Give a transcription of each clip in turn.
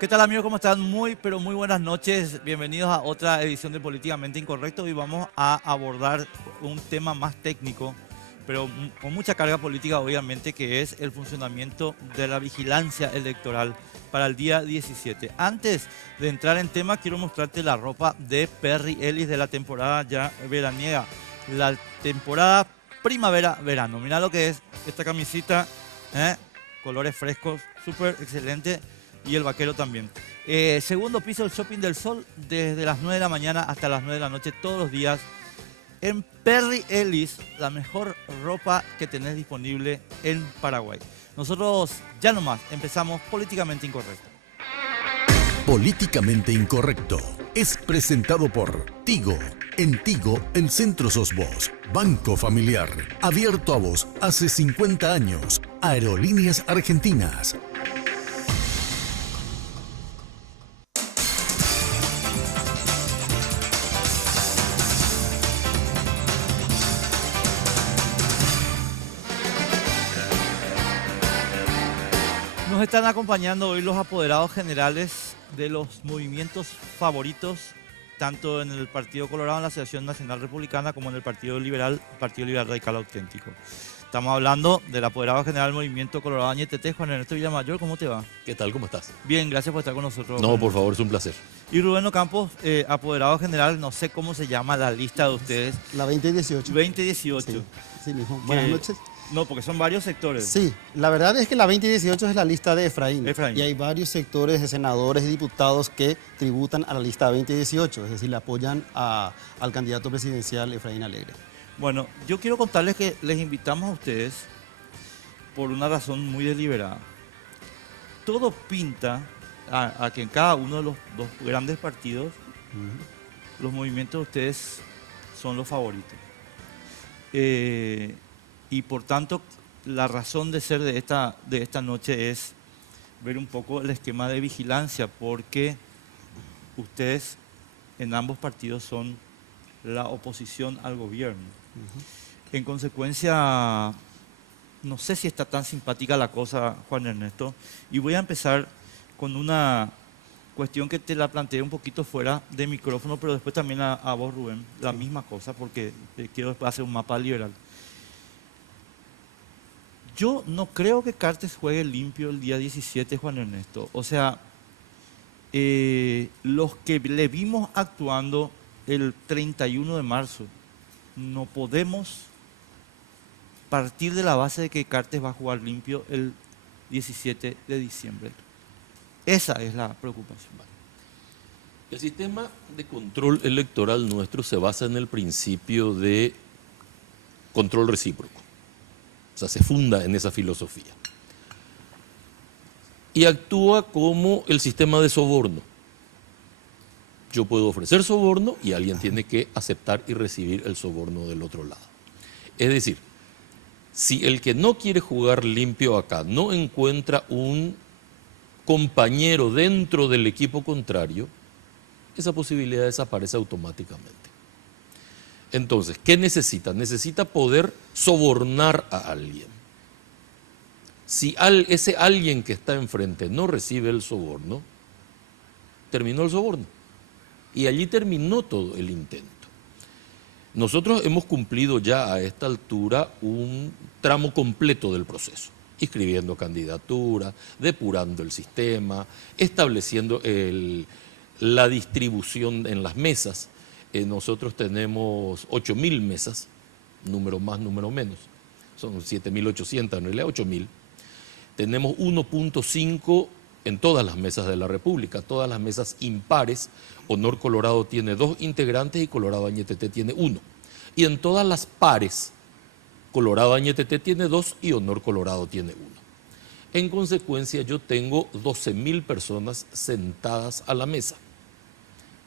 ¿Qué tal amigos? ¿Cómo están? Muy, pero muy buenas noches. Bienvenidos a otra edición de Políticamente Incorrecto. Hoy vamos a abordar un tema más técnico, pero con mucha carga política obviamente, que es el funcionamiento de la vigilancia electoral para el día 17. Antes de entrar en tema, quiero mostrarte la ropa de Perry Ellis de la temporada ya veraniega. La temporada primavera-verano. Mira lo que es esta camisita, colores frescos, súper excelente. Y el vaquero también. Segundo piso del Shopping del Sol, desde las 9 de la mañana hasta las 9 de la noche, todos los días. En Perry Ellis, la mejor ropa que tenés disponible en Paraguay. Nosotros ya nomás empezamos Políticamente Incorrecto. Políticamente Incorrecto es presentado por Tigo. En Tigo, el centro sos vos. Banco Familiar, abierto a vos hace 50 años. Aerolíneas Argentinas. Nos están acompañando hoy los apoderados generales de los movimientos favoritos, tanto en el Partido Colorado, en la Asociación Nacional Republicana, como en el Partido Liberal Radical Auténtico. Estamos hablando del apoderado general del Movimiento Colorado Añetete, Juan Ernesto Villamayor. ¿Cómo te va? ¿Qué tal? ¿Cómo estás? Bien, gracias por estar con nosotros. No, por favor, es un placer. Y Rubén Ocampos, apoderado general, no sé cómo se llama la lista de ustedes. La 2018. 2018. Sí, sí mismo. Buenas noches. No, porque son varios sectores. Sí, la verdad es que la 2018 es la lista de Efraín. Y hay varios sectores de senadores y diputados que tributan a la lista 2018, es decir, le apoyan al candidato presidencial Efraín Alegre. Bueno, yo quiero contarles que les invitamos a ustedes por una razón muy deliberada. Todo pinta a que en cada uno de los dos grandes partidos, los movimientos de ustedes son los favoritos. Y por tanto, la razón de ser de esta noche es ver un poco el esquema de vigilancia, porque ustedes en ambos partidos son la oposición al gobierno. En consecuencia, no sé si está tan simpática la cosa, Juan Ernesto, y voy a empezar con una cuestión que te la planteé un poquito fuera de micrófono, pero después también a vos, Rubén, la misma cosa, porque quiero después hacer un mapa liberal. Yo no creo que Cartes juegue limpio el día 17, Juan Ernesto. O sea, los que le vimos actuando el 31 de marzo, no podemos partir de la base de que Cartes va a jugar limpio el 17 de diciembre. Esa es la preocupación. El sistema de control electoral nuestro se basa en el principio de control recíproco. O sea, se funda en esa filosofía. Y actúa como el sistema de soborno. Yo puedo ofrecer soborno y alguien tiene que aceptar y recibir el soborno del otro lado. Es decir, si el que no quiere jugar limpio acá no encuentra un compañero dentro del equipo contrario, esa posibilidad desaparece automáticamente. Entonces, ¿qué necesita? Necesita poder sobornar a alguien. Si ese alguien que está enfrente no recibe el soborno, terminó el soborno. Y allí terminó todo el intento. Nosotros hemos cumplido ya a esta altura un tramo completo del proceso, inscribiendo candidatura, depurando el sistema, estableciendo la distribución en las mesas. Nosotros tenemos 8.000 mesas, número más, número menos, son 7.800, en realidad 8.000. Tenemos 1.5 en todas las mesas de la República, todas las mesas impares. Honor Colorado tiene 2 integrantes y Colorado Añetete tiene 1. Y en todas las pares, Colorado Añetete tiene 2 y Honor Colorado tiene 1. En consecuencia, yo tengo 12.000 personas sentadas a la mesa,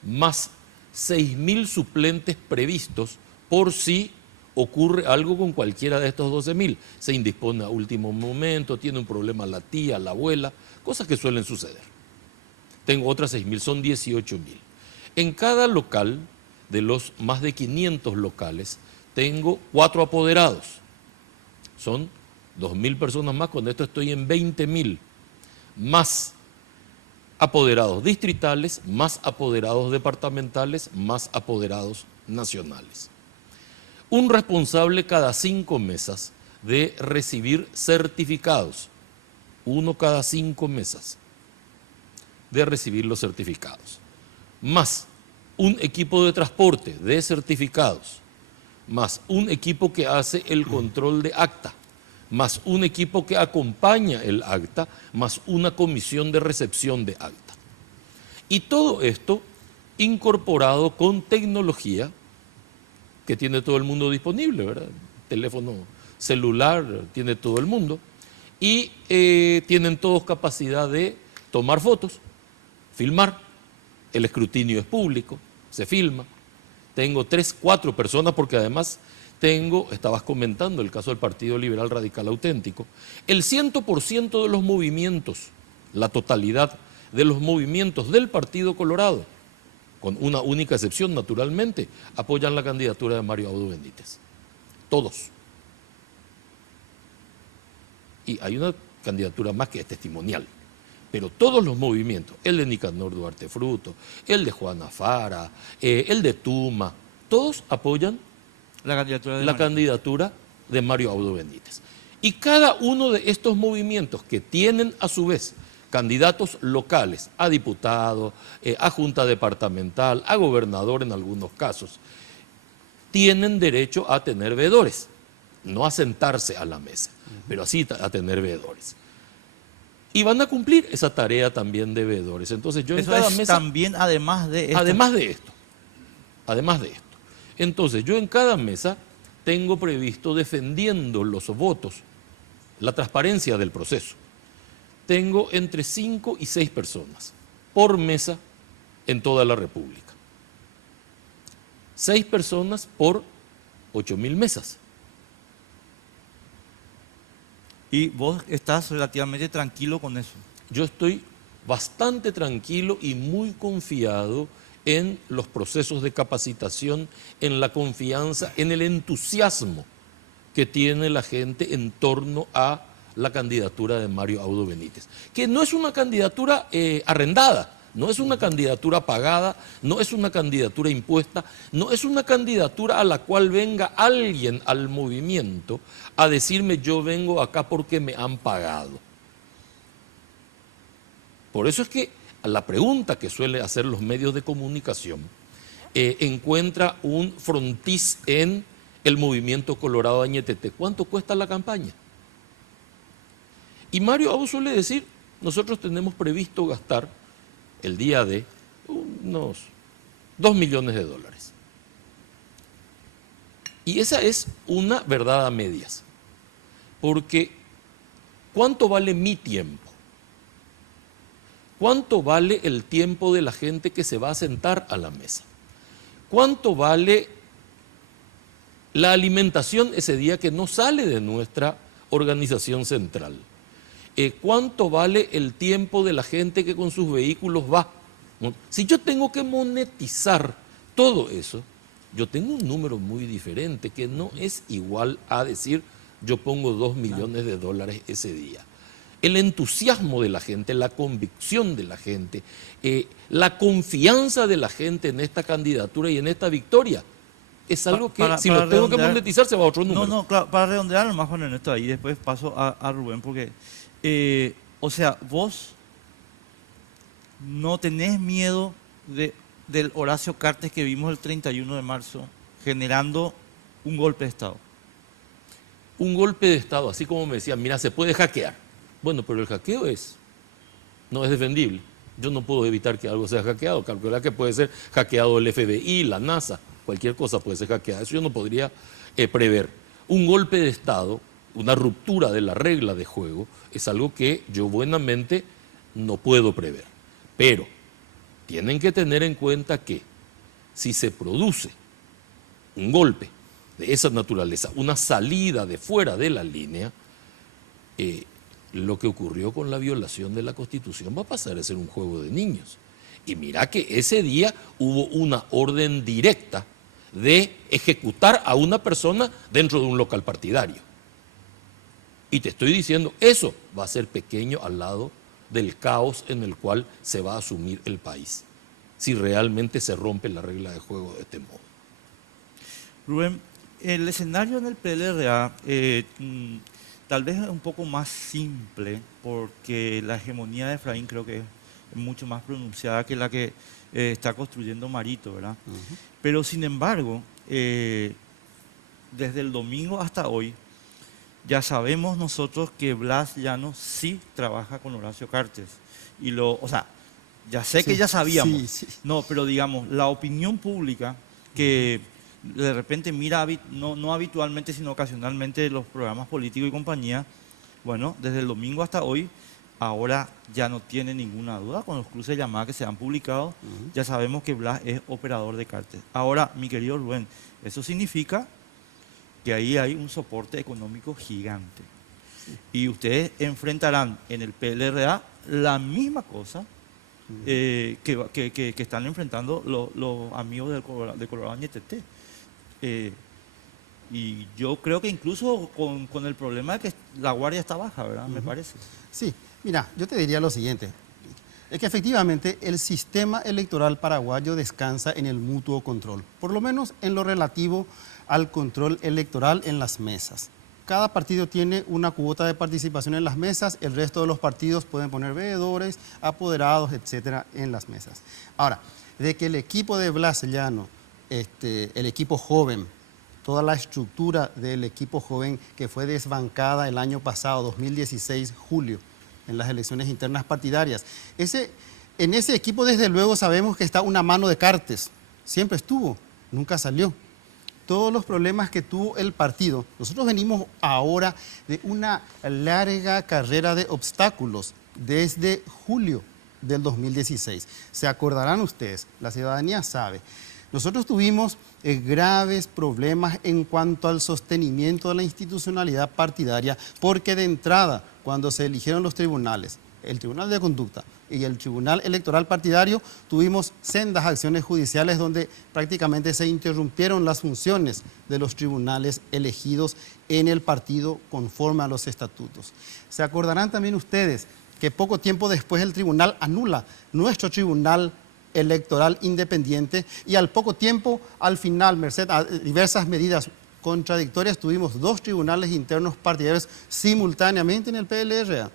más 6.000 suplentes previstos por si ocurre algo con cualquiera de estos 12.000. Se indispone a último momento, tiene un problema la tía, la abuela, cosas que suelen suceder. Tengo otras 6.000, son 18.000. En cada local, de los más de 500 locales, tengo 4 apoderados. Son 2.000 personas más, con esto estoy en 20.000. Más apoderados distritales, más apoderados departamentales, más apoderados nacionales. Un responsable cada 5 mesas de recibir certificados, uno cada 5 mesas de recibir los certificados, más un equipo de transporte de certificados, más un equipo que hace el control de acta, más un equipo que acompaña el acta, más una comisión de recepción de acta. Y todo esto incorporado con tecnología que tiene todo el mundo disponible, ¿verdad? Teléfono celular tiene todo el mundo, y tienen todos capacidad de tomar fotos, filmar, el escrutinio es público, se filma. Tengo 3, 4 personas, porque además estabas comentando el caso del Partido Liberal Radical Auténtico, el 100% de los movimientos, la totalidad de los movimientos del Partido Colorado, con una única excepción naturalmente, apoyan la candidatura de Mario Abdo Benítez. Todos. Y hay una candidatura más que es testimonial, pero todos los movimientos, el de Nicanor Duarte Fruto, el de Juana Fara, el de Tuma, todos apoyan la candidatura de Mario Abdo Benítez. Y cada uno de estos movimientos que tienen a su vez candidatos locales a diputado, a junta departamental, a gobernador en algunos casos, tienen derecho a tener veedores, no a sentarse a la mesa, pero así a tener veedores. Y van a cumplir esa tarea también de veedores. Entonces yo en cada mesa... también además de esto. Además de esto. Entonces yo en cada mesa tengo previsto, defendiendo los votos, la transparencia del proceso, tengo entre 5 y 6 personas por mesa en toda la República. 6 personas por 8.000 mesas. ¿Y vos estás relativamente tranquilo con eso? Yo estoy bastante tranquilo y muy confiado en los procesos de capacitación, en la confianza, en el entusiasmo que tiene la gente en torno a la candidatura de Mario Abdo Benítez, que no es una candidatura arrendada, no es una candidatura pagada, no es una candidatura impuesta, no es una candidatura a la cual venga alguien al movimiento a decirme yo vengo acá porque me han pagado. Por eso es que la pregunta que suelen hacer los medios de comunicación encuentra un frontiz en el movimiento Colorado Añetete. ¿Cuánto cuesta la campaña? Y Mario Abdo suele decir, nosotros tenemos previsto gastar el día de unos $2 millones. Y esa es una verdad a medias, porque ¿cuánto vale mi tiempo? ¿Cuánto vale el tiempo de la gente que se va a sentar a la mesa? ¿Cuánto vale la alimentación ese día que no sale de nuestra organización central? ¿Cuánto vale el tiempo de la gente que con sus vehículos va? Si yo tengo que monetizar todo eso, yo tengo un número muy diferente que no es igual a decir yo pongo $2 millones ese día. El entusiasmo de la gente, la convicción de la gente, la confianza de la gente en esta candidatura y en esta victoria, es algo que si lo tengo que monetizar se va a otro número. No, claro, para redondear más Juan Ernesto ahí, después paso a Rubén, porque, o sea, vos no tenés miedo del Horacio Cartes que vimos el 31 de marzo generando un golpe de Estado. Un golpe de Estado, así como me decían, mira, se puede hackear. Bueno, pero el hackeo no es defendible. Yo no puedo evitar que algo sea hackeado. Calcular que puede ser hackeado el FBI, la NASA, cualquier cosa puede ser hackeada. Eso yo no podría prever. Un golpe de Estado, una ruptura de la regla de juego, es algo que yo buenamente no puedo prever. Pero tienen que tener en cuenta que si se produce un golpe de esa naturaleza, una salida de fuera de la línea, lo que ocurrió con la violación de la Constitución va a pasar a ser un juego de niños. Y mira que ese día hubo una orden directa de ejecutar a una persona dentro de un local partidario. Y te estoy diciendo, eso va a ser pequeño al lado del caos en el cual se va a asumir el país, si realmente se rompe la regla de juego de este modo. Rubén, el escenario en el PLRA tal vez es un poco más simple, porque la hegemonía de Efraín creo que es mucho más pronunciada que la que está construyendo Marito, ¿verdad? Pero sin embargo, desde el domingo hasta hoy, ya sabemos nosotros que Blas Llanos sí trabaja con Horacio Cartes. O sea, ya sé que ya sabíamos. No, pero digamos, la opinión pública que de repente mira, no habitualmente, sino ocasionalmente los programas políticos y compañía, bueno, desde el domingo hasta hoy, ahora ya no tiene ninguna duda con los cruces de llamadas que se han publicado, ya sabemos que Blas es operador de Cartes. Ahora, mi querido Rubén, eso significa que ahí hay un soporte económico gigante. Y ustedes enfrentarán en el PLRA la misma cosa que están enfrentando los amigos de Colorado Ñeteté. Y yo creo que incluso con el problema de que la guardia está baja, ¿verdad? Me parece. Sí, mira, yo te diría lo siguiente. Es que efectivamente el sistema electoral paraguayo descansa en el mutuo control, por lo menos en lo relativo al control electoral en las mesas. Cada partido tiene una cuota de participación en las mesas, el resto de los partidos pueden poner veedores, apoderados, etcétera, en las mesas. Ahora, de que el equipo de Blas Llano, el equipo joven, toda la estructura del equipo joven que fue desbancada el año pasado, 2016, julio, en las elecciones internas partidarias. En ese equipo, desde luego, sabemos que está una mano de Cartes. Siempre estuvo, nunca salió. Todos los problemas que tuvo el partido. Nosotros venimos ahora de una larga carrera de obstáculos desde julio del 2016. Se acordarán ustedes, la ciudadanía sabe. Nosotros tuvimos graves problemas en cuanto al sostenimiento de la institucionalidad partidaria, porque de entrada, cuando se eligieron los tribunales, el Tribunal de Conducta y el Tribunal Electoral Partidario, tuvimos sendas acciones judiciales donde prácticamente se interrumpieron las funciones de los tribunales elegidos en el partido conforme a los estatutos. Se acordarán también ustedes que poco tiempo después el tribunal anula nuestro tribunal electoral independiente y al poco tiempo, al final, merced a diversas medidas contradictorias, tuvimos 2 tribunales internos partidarios simultáneamente en el PLRA.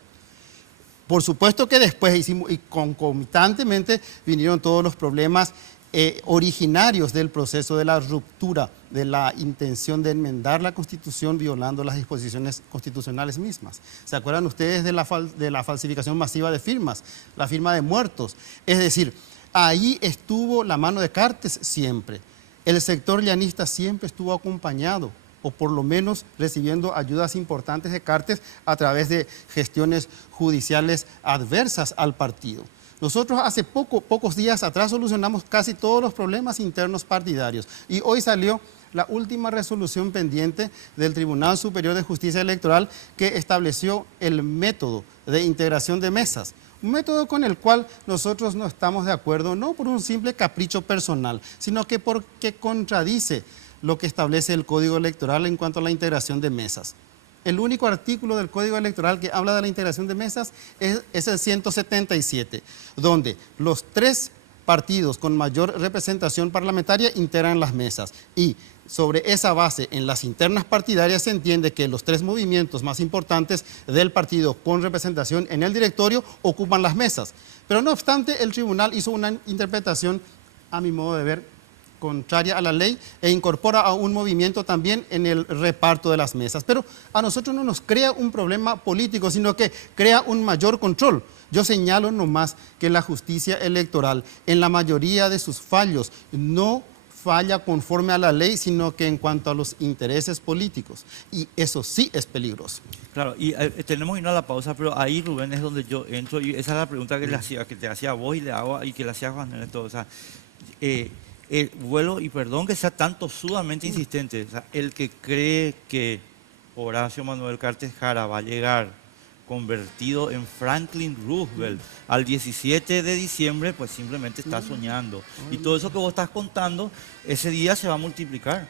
Por supuesto que después y concomitantemente vinieron todos los problemas originarios del proceso de la ruptura, de la intención de enmendar la Constitución violando las disposiciones constitucionales mismas. ¿Se acuerdan ustedes de la falsificación masiva de firmas, la firma de muertos? Es decir, ahí estuvo la mano de Cartes siempre. El sector llanista siempre estuvo acompañado, o por lo menos recibiendo ayudas importantes de Cartes a través de gestiones judiciales adversas al partido. Nosotros hace pocos días atrás solucionamos casi todos los problemas internos partidarios y hoy salió la última resolución pendiente del Tribunal Superior de Justicia Electoral que estableció el método de integración de mesas. Un método con el cual nosotros no estamos de acuerdo, no por un simple capricho personal, sino que porque contradice lo que establece el Código Electoral en cuanto a la integración de mesas. El único artículo del Código Electoral que habla de la integración de mesas es el 177, donde los 3 partidos con mayor representación parlamentaria integran las mesas y sobre esa base, en las internas partidarias se entiende que los 3 movimientos más importantes del partido con representación en el directorio ocupan las mesas. Pero no obstante, el tribunal hizo una interpretación, a mi modo de ver, contraria a la ley e incorpora a un movimiento también en el reparto de las mesas. Pero a nosotros no nos crea un problema político, sino que crea un mayor control. Yo señalo nomás que la justicia electoral, en la mayoría de sus fallos, no falla conforme a la ley, sino que en cuanto a los intereses políticos. Y eso sí es peligroso. Claro, y tenemos que ir a la pausa, pero ahí, Rubén, es donde yo entro, y esa es la pregunta que te hacía a vos y le hago y que le hacía a Juan Ernesto. O sea, vuelo, y perdón que sea tanto sudamente insistente, o sea, el que cree que Horacio Manuel Cartes Jara va a llegar convertido en Franklin Roosevelt al 17 de diciembre, pues simplemente está soñando. Y todo eso que vos estás contando, ese día se va a multiplicar.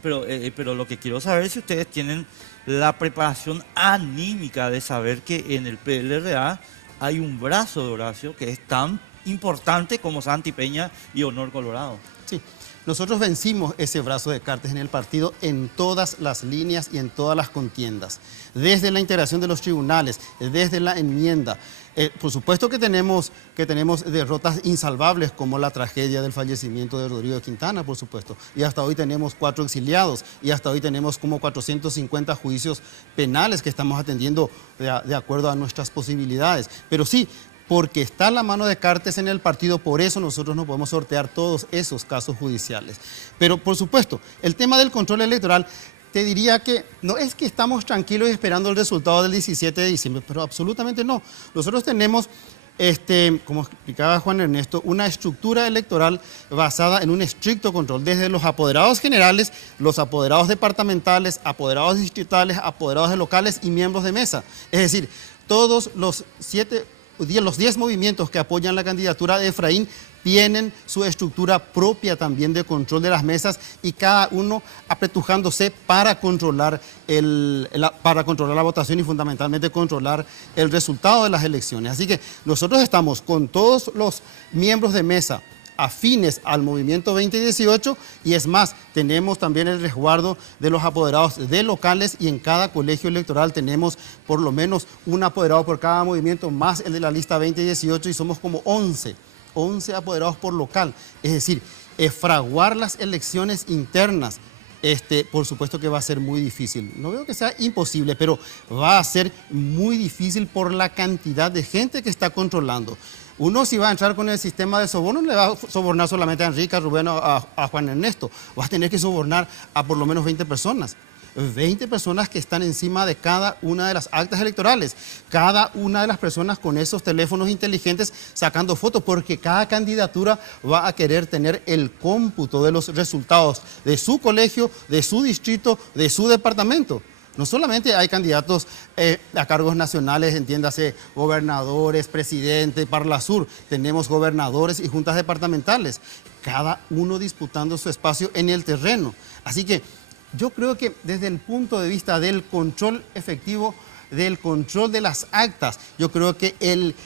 Pero lo que quiero saber es si ustedes tienen la preparación anímica de saber que en el PLRA hay un brazo de Horacio que es tan importante como Santi Peña y Honor Colorado. Sí, nosotros vencimos ese brazo de Cartes en el partido en todas las líneas y en todas las contiendas, desde la integración de los tribunales, desde la enmienda. Por supuesto que tenemos derrotas insalvables como la tragedia del fallecimiento de Rodrigo Quintana, por supuesto, y hasta hoy tenemos 4 exiliados y hasta hoy tenemos como 450 juicios penales que estamos atendiendo de acuerdo a nuestras posibilidades. Pero sí, porque está la mano de Cartes en el partido, por eso nosotros no podemos sortear todos esos casos judiciales. Pero por supuesto, el tema del control electoral, te diría que no es que estamos tranquilos esperando el resultado del 17 de diciembre, pero absolutamente no. Nosotros tenemos, como explicaba Juan Ernesto, una estructura electoral basada en un estricto control, desde los apoderados generales, los apoderados departamentales, apoderados distritales, apoderados de locales y miembros de mesa. Es decir, todos los 10 movimientos que apoyan la candidatura de Efraín tienen su estructura propia también de control de las mesas y cada uno apretujándose para controlar la votación y fundamentalmente controlar el resultado de las elecciones. Así que nosotros estamos con todos los miembros de mesa afines al movimiento 2018 y es más, tenemos también el resguardo de los apoderados de locales y en cada colegio electoral tenemos por lo menos un apoderado por cada movimiento más el de la lista 2018 y somos como 11 apoderados por local. Es decir, fraguar las elecciones internas, por supuesto que va a ser muy difícil. No veo que sea imposible, pero va a ser muy difícil por la cantidad de gente que está controlando. Uno si va a entrar con el sistema de soborno, no le va a sobornar solamente a Enrique, a Rubén o a Juan Ernesto. Va a tener que sobornar a por lo menos 20 personas. 20 personas que están encima de cada una de las actas electorales. Cada una de las personas con esos teléfonos inteligentes sacando fotos, porque cada candidatura va a querer tener el cómputo de los resultados de su colegio, de su distrito, de su departamento. No solamente hay candidatos a cargos nacionales, entiéndase, gobernadores, presidente, Parlasur, tenemos gobernadores y juntas departamentales, cada uno disputando su espacio en el terreno. Así que yo creo que desde el punto de vista del control efectivo, del control de las actas, yo creo que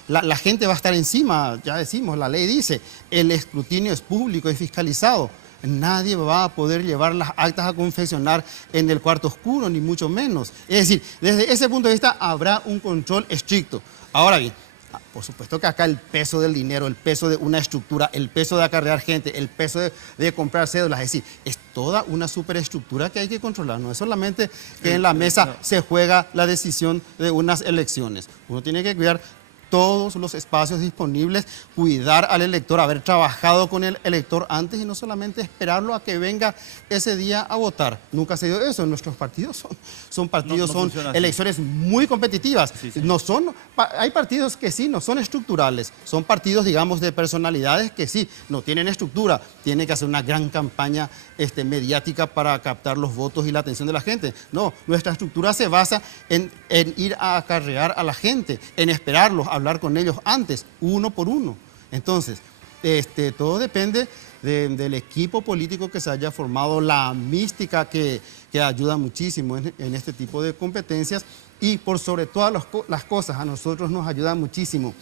la gente va a estar encima, ya decimos, la ley dice, el escrutinio es público y fiscalizado. Nadie va a poder llevar las actas a confeccionar en el cuarto oscuro, ni mucho menos. Es decir, desde ese punto de vista habrá un control estricto. Ahora bien, por supuesto que acá el peso del dinero, el peso de una estructura, el peso de acarrear gente, el peso de comprar cédulas, es decir, es toda una superestructura que hay que controlar. No es solamente que en la mesa se juega la decisión de unas elecciones. Uno tiene que cuidar todos los espacios disponibles, cuidar al elector, haber trabajado con el elector antes y no solamente esperarlo a que venga ese día a votar. Nunca se dio eso. En nuestros partidos son elecciones muy competitivas. Sí. No hay partidos que sí, no son estructurales. Son partidos, digamos, de personalidades que sí, no tienen estructura. Tienen que hacer una gran campaña mediática para captar los votos y la atención de la gente. No, nuestra estructura se basa en ir a acarrear a la gente, en esperarlos, hablar con ellos antes, uno por uno. Entonces, todo depende del equipo político que se haya formado, la mística que ayuda muchísimo en este tipo de competencias y por sobre todas las cosas, a nosotros nos ayuda muchísimo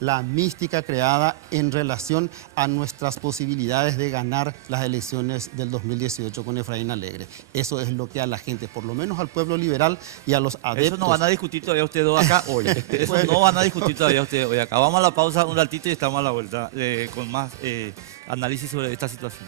la mística creada en relación a nuestras posibilidades de ganar las elecciones del 2018 con Efraín Alegre. Eso es lo que a la gente, por lo menos al pueblo liberal y a los adeptos... Eso no van a discutir todavía ustedes dos acá hoy. Eso no van a discutir todavía ustedes hoy acá. Vamos a la pausa un ratito y estamos a la vuelta con más análisis sobre esta situación.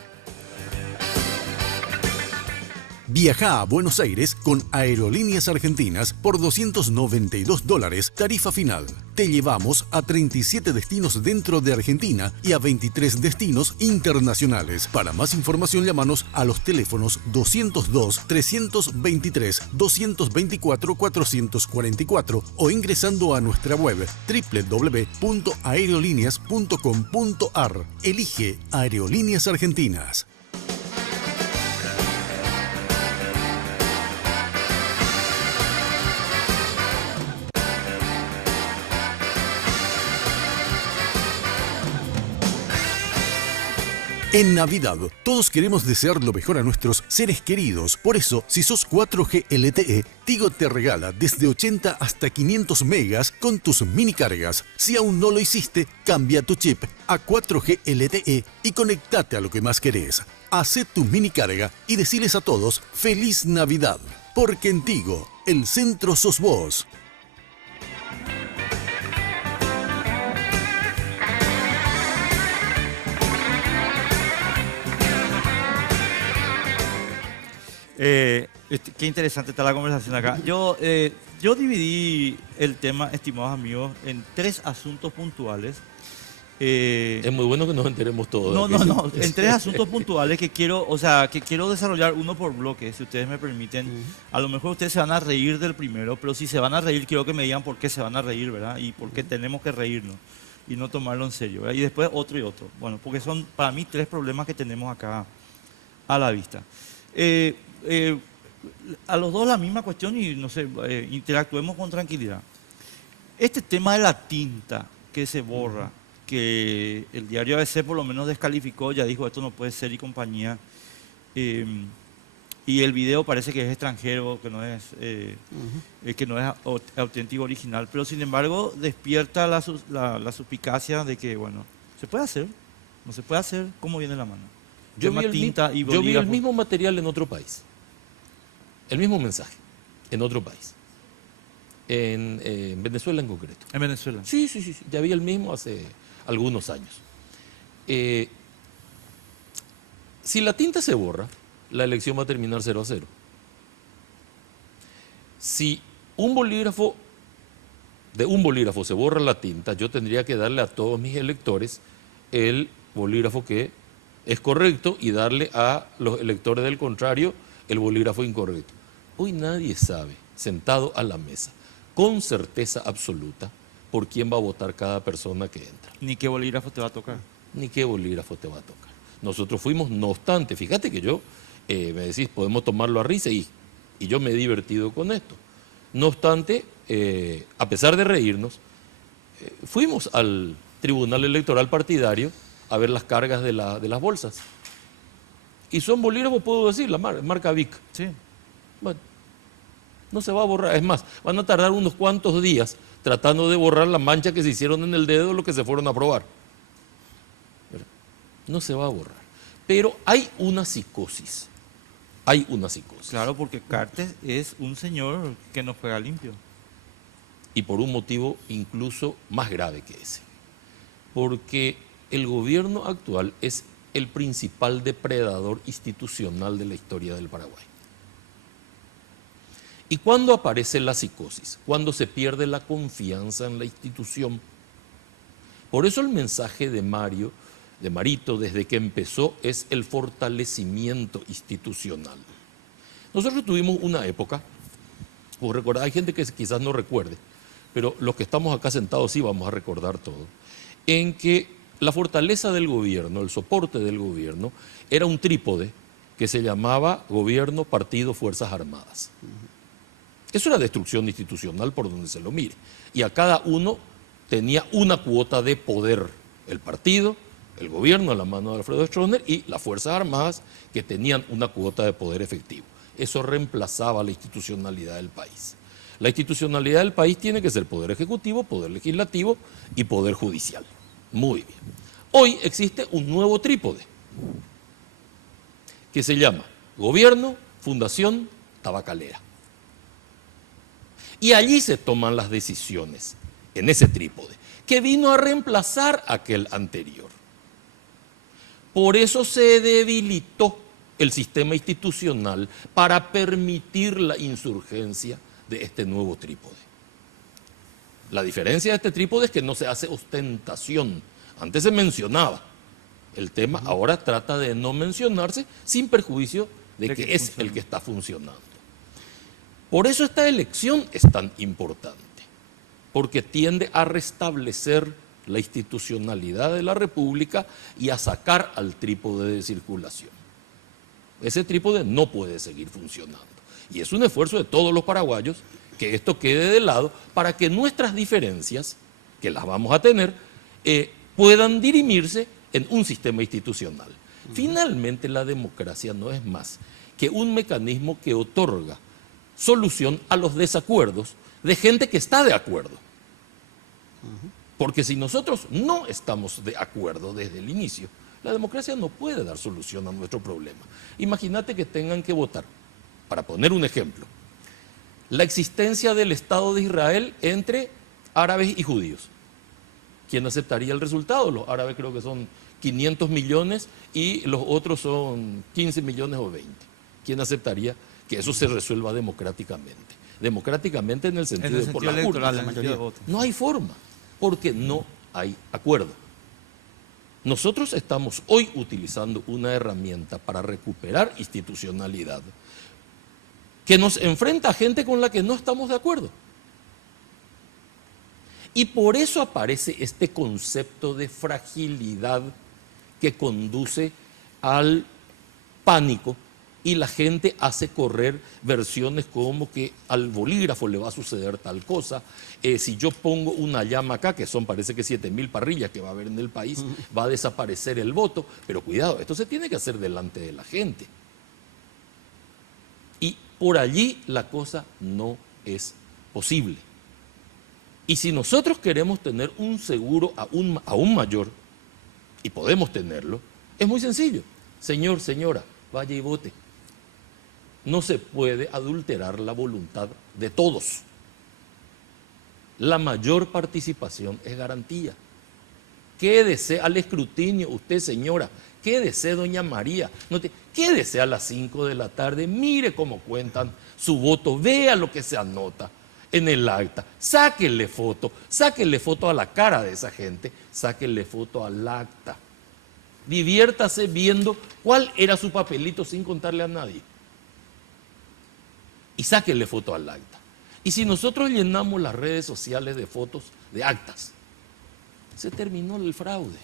Viaja a Buenos Aires con Aerolíneas Argentinas por $292, tarifa final. Te llevamos a 37 destinos dentro de Argentina y a 23 destinos internacionales. Para más información, llámanos a los teléfonos 202-323-224-444 o ingresando a nuestra web www.aerolíneas.com.ar. Elige Aerolíneas Argentinas. En Navidad, todos queremos desear lo mejor a nuestros seres queridos. Por eso, si sos 4G LTE, Tigo te regala desde 80 hasta 500 megas con tus mini cargas. Si aún no lo hiciste, cambia tu chip a 4G LTE y conectate a lo que más querés. Hacé tu mini carga y deciles a todos ¡Feliz Navidad! Porque en Tigo, el centro sos vos. Qué interesante está la conversación acá. Yo dividí el tema, estimados amigos, en 3 asuntos puntuales. Es muy bueno que nos enteremos todos. No, en 3 asuntos puntuales que quiero desarrollar uno por bloque, si ustedes me permiten. A lo mejor ustedes se van a reír del primero, pero si se van a reír, quiero que me digan por qué se van a reír, ¿verdad? Y por qué tenemos que reírnos y no tomarlo en serio, ¿verdad? Y después otro y otro. Bueno, porque son para mí 3 problemas que tenemos acá a la vista. A los dos la misma cuestión y no sé, interactuemos con tranquilidad. Este tema de la tinta que se borra, que el diario ABC por lo menos descalificó, ya dijo esto no puede ser y compañía, y el video parece que es extranjero, que no es auténtico original, pero sin embargo despierta la suspicacia de que, bueno, se puede hacer, no se puede hacer, ¿cómo viene la mano? Yo vi el mismo material en otro país. El mismo mensaje, en otro país. En Venezuela en concreto. ¿En Venezuela? Sí. Ya vi el mismo hace algunos años. Si la tinta se borra, la elección va a terminar 0-0. Si de un bolígrafo se borra la tinta, yo tendría que darle a todos mis electores el bolígrafo que es correcto y darle a los electores del contrario el bolígrafo incorrecto. Hoy nadie sabe, sentado a la mesa, con certeza absoluta, por quién va a votar cada persona que entra. Ni qué bolígrafo te va a tocar. Ni qué bolígrafo te va a tocar. Nosotros fuimos, no obstante, fíjate que yo, me decís, podemos tomarlo a risa y yo me he divertido con esto. No obstante, a pesar de reírnos, fuimos al Tribunal Electoral Partidario a ver las cargas de las bolsas. Y son bolígrafos, puedo decir, la marca Vic. Sí. Bueno, no se va a borrar. Es más, van a tardar unos cuantos días tratando de borrar la mancha que se hicieron en el dedo, lo que se fueron a probar. No se va a borrar. Pero hay una psicosis. Hay una psicosis. Claro, porque Cartes es un señor que no juega limpio. Y por un motivo incluso más grave que ese. Porque el gobierno actual es el principal depredador institucional de la historia del Paraguay. ¿Y cuándo aparece la psicosis? Cuando se pierde la confianza en la institución. Por eso el mensaje de Marito, desde que empezó, es el fortalecimiento institucional. Nosotros tuvimos una época, vos recordás, hay gente que quizás no recuerde, pero los que estamos acá sentados sí vamos a recordar todo, en que la fortaleza del gobierno, el soporte del gobierno, era un trípode que se llamaba Gobierno, Partido, Fuerzas Armadas. Eso era destrucción institucional por donde se lo mire. Y a cada uno tenía una cuota de poder. El partido, el gobierno a la mano de Alfredo Stroessner y las Fuerzas Armadas que tenían una cuota de poder efectivo. Eso reemplazaba la institucionalidad del país. La institucionalidad del país tiene que ser poder ejecutivo, poder legislativo y poder judicial. Muy bien. Hoy existe un nuevo trípode que se llama Gobierno, Fundación, Tabacalera. Y allí se toman las decisiones, en ese trípode, que vino a reemplazar aquel anterior. Por eso se debilitó el sistema institucional para permitir la insurgencia de este nuevo trípode. La diferencia de este trípode es que no se hace ostentación. Antes se mencionaba el tema, ahora trata de no mencionarse sin perjuicio de que es el que está funcionando. Por eso esta elección es tan importante, porque tiende a restablecer la institucionalidad de la República y a sacar al trípode de circulación. Ese trípode no puede seguir funcionando. Y es un esfuerzo de todos los paraguayos que esto quede de lado para que nuestras diferencias, que las vamos a tener, puedan dirimirse en un sistema institucional. Finalmente, la democracia no es más que un mecanismo que otorga solución a los desacuerdos de gente que está de acuerdo. Porque si nosotros no estamos de acuerdo desde el inicio, la democracia no puede dar solución a nuestro problema. Imagínate que tengan que votar, para poner un ejemplo, la existencia del Estado de Israel entre árabes y judíos. ¿Quién aceptaría el resultado? Los árabes creo que son 500 millones y los otros son 15 millones o 20. ¿Quién aceptaría que eso se resuelva democráticamente? Democráticamente en el sentido de por la urna. No hay forma, porque no hay acuerdo. Nosotros estamos hoy utilizando una herramienta para recuperar institucionalidad que nos enfrenta a gente con la que no estamos de acuerdo. Y por eso aparece este concepto de fragilidad que conduce al pánico y la gente hace correr versiones como que al bolígrafo le va a suceder tal cosa. Si yo pongo una llama acá, que son parece que 7.000 parrillas que va a haber en el país, va a desaparecer el voto. Pero cuidado, esto se tiene que hacer delante de la gente. Y por allí la cosa no es posible. Y si nosotros queremos tener un seguro aún mayor, y podemos tenerlo, es muy sencillo. Señor, señora, vaya y vote. No se puede adulterar la voluntad de todos. La mayor participación es garantía. Quédese al escrutinio, usted señora, quédese doña María, quédese a las 5 de la tarde, mire cómo cuentan su voto, vea lo que se anota en el acta, sáquenle foto a la cara de esa gente, sáquenle foto al acta. Diviértase viendo cuál era su papelito sin contarle a nadie. Y sáquenle foto al acta. Y si nosotros llenamos las redes sociales de fotos de actas, se terminó el fraude.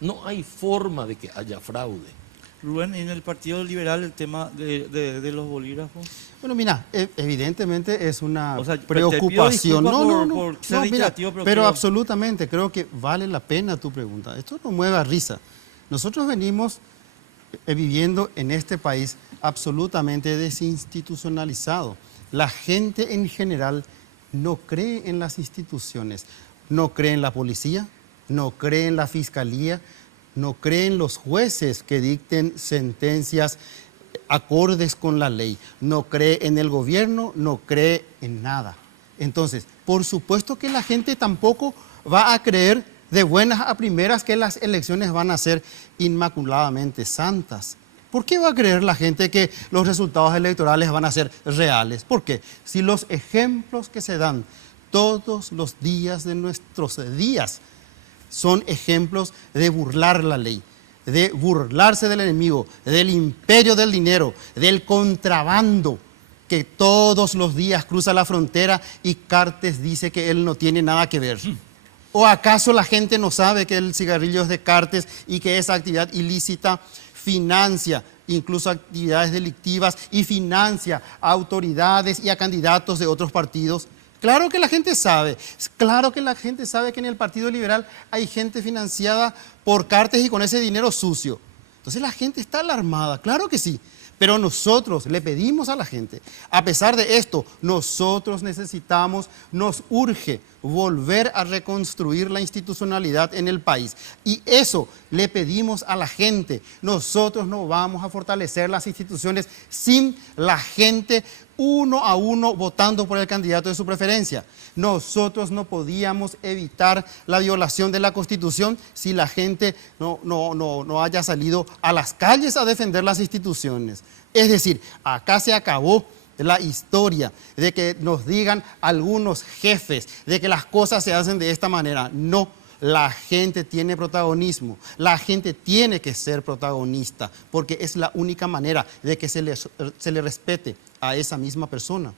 No hay forma de que haya fraude. Rubén, ¿en el Partido Liberal el tema de los bolígrafos? Bueno, mira, evidentemente es una O sea, preocupación. por ser reiterativo, pero absolutamente, creo que vale la pena tu pregunta. Esto no mueve a risa. Nosotros venimos viviendo en este país absolutamente desinstitucionalizado. La gente en general no cree en las instituciones, no cree en la policía, no cree en la fiscalía, no cree en los jueces que dicten sentencias acordes con la ley, no cree en el gobierno, no cree en nada. Entonces, por supuesto que la gente tampoco va a creer de buenas a primeras que las elecciones van a ser inmaculadamente santas. ¿Por qué va a creer la gente que los resultados electorales van a ser reales? ¿Por qué? Si los ejemplos que se dan todos los días de nuestros días son ejemplos de burlar la ley, de burlarse del enemigo, del imperio del dinero, del contrabando que todos los días cruza la frontera y Cartes dice que él no tiene nada que ver. ¿O acaso la gente no sabe que el cigarrillo es de Cartes y que esa actividad ilícita financia incluso actividades delictivas y financia a autoridades y a candidatos de otros partidos? Claro que la gente sabe, claro que la gente sabe que en el Partido Liberal hay gente financiada por Cartes y con ese dinero sucio. Entonces la gente está alarmada, claro que sí. Pero nosotros le pedimos a la gente, a pesar de esto, nosotros necesitamos, nos urge volver a reconstruir la institucionalidad en el país. Y eso le pedimos a la gente. Nosotros no vamos a fortalecer las instituciones sin la gente uno a uno votando por el candidato de su preferencia. Nosotros no podíamos evitar la violación de la Constitución si la gente no haya salido a las calles a defender las instituciones. Es decir, acá se acabó la historia de que nos digan algunos jefes de que las cosas se hacen de esta manera. No, la gente tiene protagonismo, la gente tiene que ser protagonista, porque es la única manera de que se le respete a esa misma persona.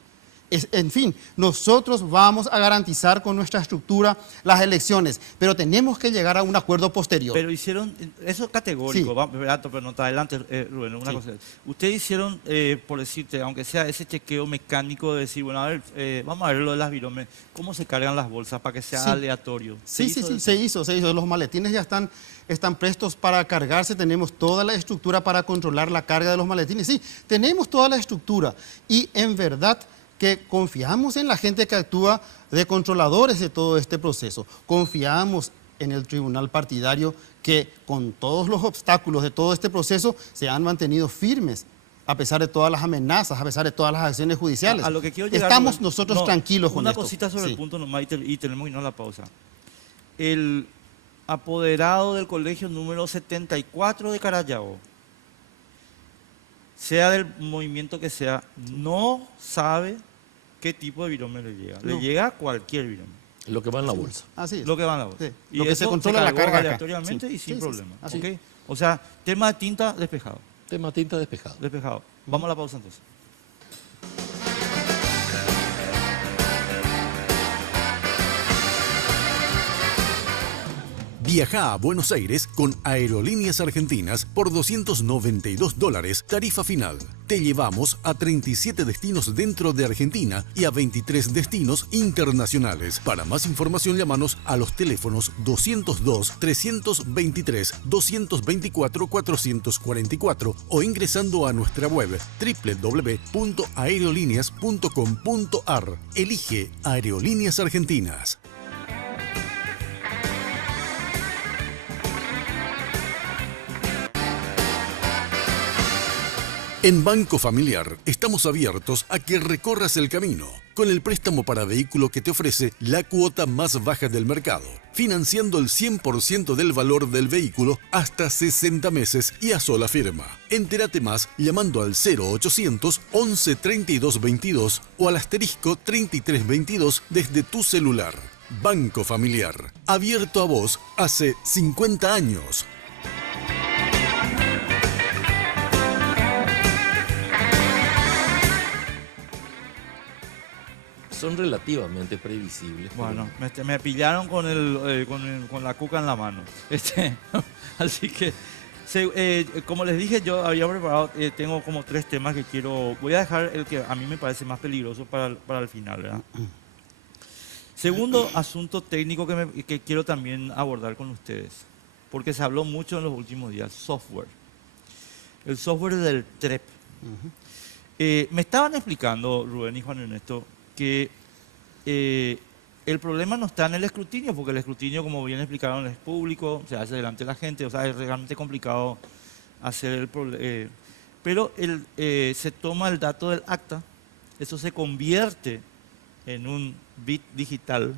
En fin, nosotros vamos a garantizar con nuestra estructura las elecciones, pero tenemos que llegar a un acuerdo posterior. Pero hicieron, eso es categórico, Sí. pero no está adelante, Rubén, una Sí. cosa. Ustedes hicieron, por decirte, aunque sea ese chequeo mecánico de decir, bueno, a ver, vamos a ver lo de las viromes, ¿cómo se cargan las bolsas para que sea Sí. aleatorio? Sí, ¿Se hizo eso? se hizo. Los maletines ya están prestos para cargarse. Tenemos toda la estructura para controlar la carga de los maletines. Sí, tenemos toda la estructura. Y en verdad que confiamos en la gente que actúa de controladores de todo este proceso. Confiamos en el tribunal partidario que con todos los obstáculos de todo este proceso se han mantenido firmes a pesar de todas las amenazas, a pesar de todas las acciones judiciales. A lo que quiero llegar, Estamos Rubén, nosotros no, tranquilos con esto. Una cosita sobre Sí. el punto nomás y tenemos que irnos a la pausa. El apoderado del colegio número 74 de Carayao, sea del movimiento que sea, no sabe qué tipo de virome le llega. Le No. llega cualquier virome. Lo que va en la bolsa. Así es. Lo que va en la bolsa. Sí. Y Lo que se eso controla la cargó carga acá. aleatoriamente Sí. y sin Sí, sí, problema. sí. Así. ¿Ok? O sea, tema de tinta despejado. Tema tinta despejado. Despejado. Vamos a la pausa entonces. Viaja a Buenos Aires con Aerolíneas Argentinas por $292, tarifa final. Te llevamos a 37 destinos dentro de Argentina y a 23 destinos internacionales. Para más información, llámanos a los teléfonos 202-323-224-444 o ingresando a nuestra web www.aerolíneas.com.ar. Elige Aerolíneas Argentinas. En Banco Familiar estamos abiertos a que recorras el camino con el préstamo para vehículo que te ofrece la cuota más baja del mercado, financiando el 100% del valor del vehículo hasta 60 meses y a sola firma. Entérate más llamando al 0800 11 32 22 o al asterisco 33 22 desde tu celular. Banco Familiar, abierto a vos hace 50 años. Son relativamente previsibles. Bueno, me pillaron con la cuca en la mano. Así que, como les dije, yo había preparado, tengo como 3 temas que quiero. Voy a dejar el que a mí me parece más peligroso para el final, ¿verdad? Segundo asunto técnico que quiero también abordar con ustedes, porque se habló mucho en los últimos días, software. El software del TREP. Me estaban explicando, Rubén y Juan Ernesto, que el problema no está en el escrutinio, porque el escrutinio, como bien explicaron, es público, se hace delante de la gente, o sea, es realmente complicado hacer el problema. Pero se toma el dato del acta, eso se convierte en un bit digital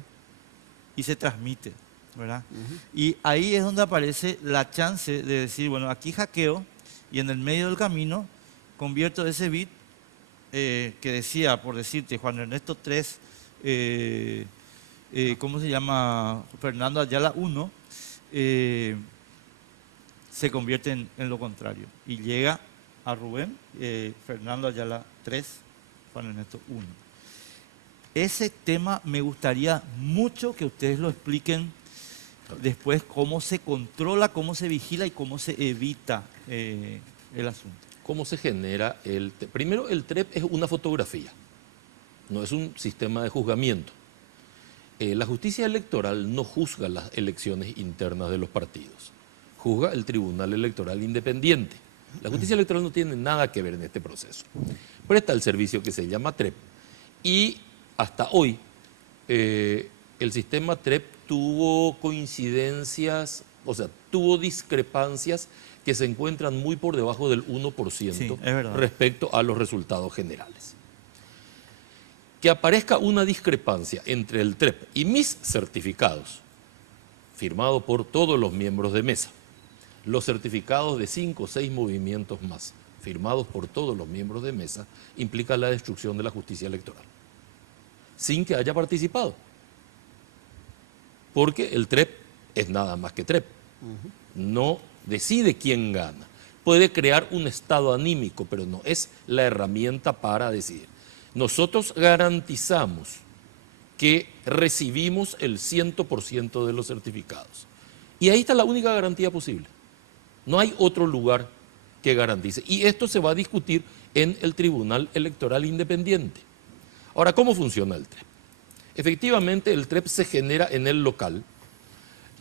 y se transmite, ¿verdad? Y ahí es donde aparece la chance de decir, bueno, aquí hackeo y en el medio del camino convierto ese bit que decía, por decirte, Juan Ernesto 3, ¿cómo se llama? Fernando Ayala 1, se convierte en lo contrario. Y llega a Rubén, Fernando Ayala 3, Juan Ernesto 1. Ese tema me gustaría mucho que ustedes lo expliquen después, cómo se controla, cómo se vigila y cómo se evita el asunto. ¿Cómo se genera el TREP? Primero, el TREP es una fotografía, no es un sistema de juzgamiento. La justicia electoral no juzga las elecciones internas de los partidos, juzga el Tribunal Electoral Independiente. La justicia electoral no tiene nada que ver en este proceso. Presta el servicio que se llama TREP y hasta hoy el sistema TREP tuvo coincidencias, o sea, tuvo discrepancias que se encuentran muy por debajo del 1% Sí, es verdad. respecto a los resultados generales. Que aparezca una discrepancia entre el TREP y mis certificados, firmados por todos los miembros de mesa, los certificados de 5 o 6 movimientos más, firmados por todos los miembros de mesa, implica la destrucción de la justicia electoral, sin que haya participado. Porque el TREP es nada más que TREP. No decide quién gana. Puede crear un estado anímico, pero no es la herramienta para decidir. Nosotros garantizamos que recibimos el 100% de los certificados. Y ahí está la única garantía posible. No hay otro lugar que garantice. Y esto se va a discutir en el Tribunal Electoral Independiente. Ahora, ¿cómo funciona el TREP? Efectivamente, el TREP se genera en el local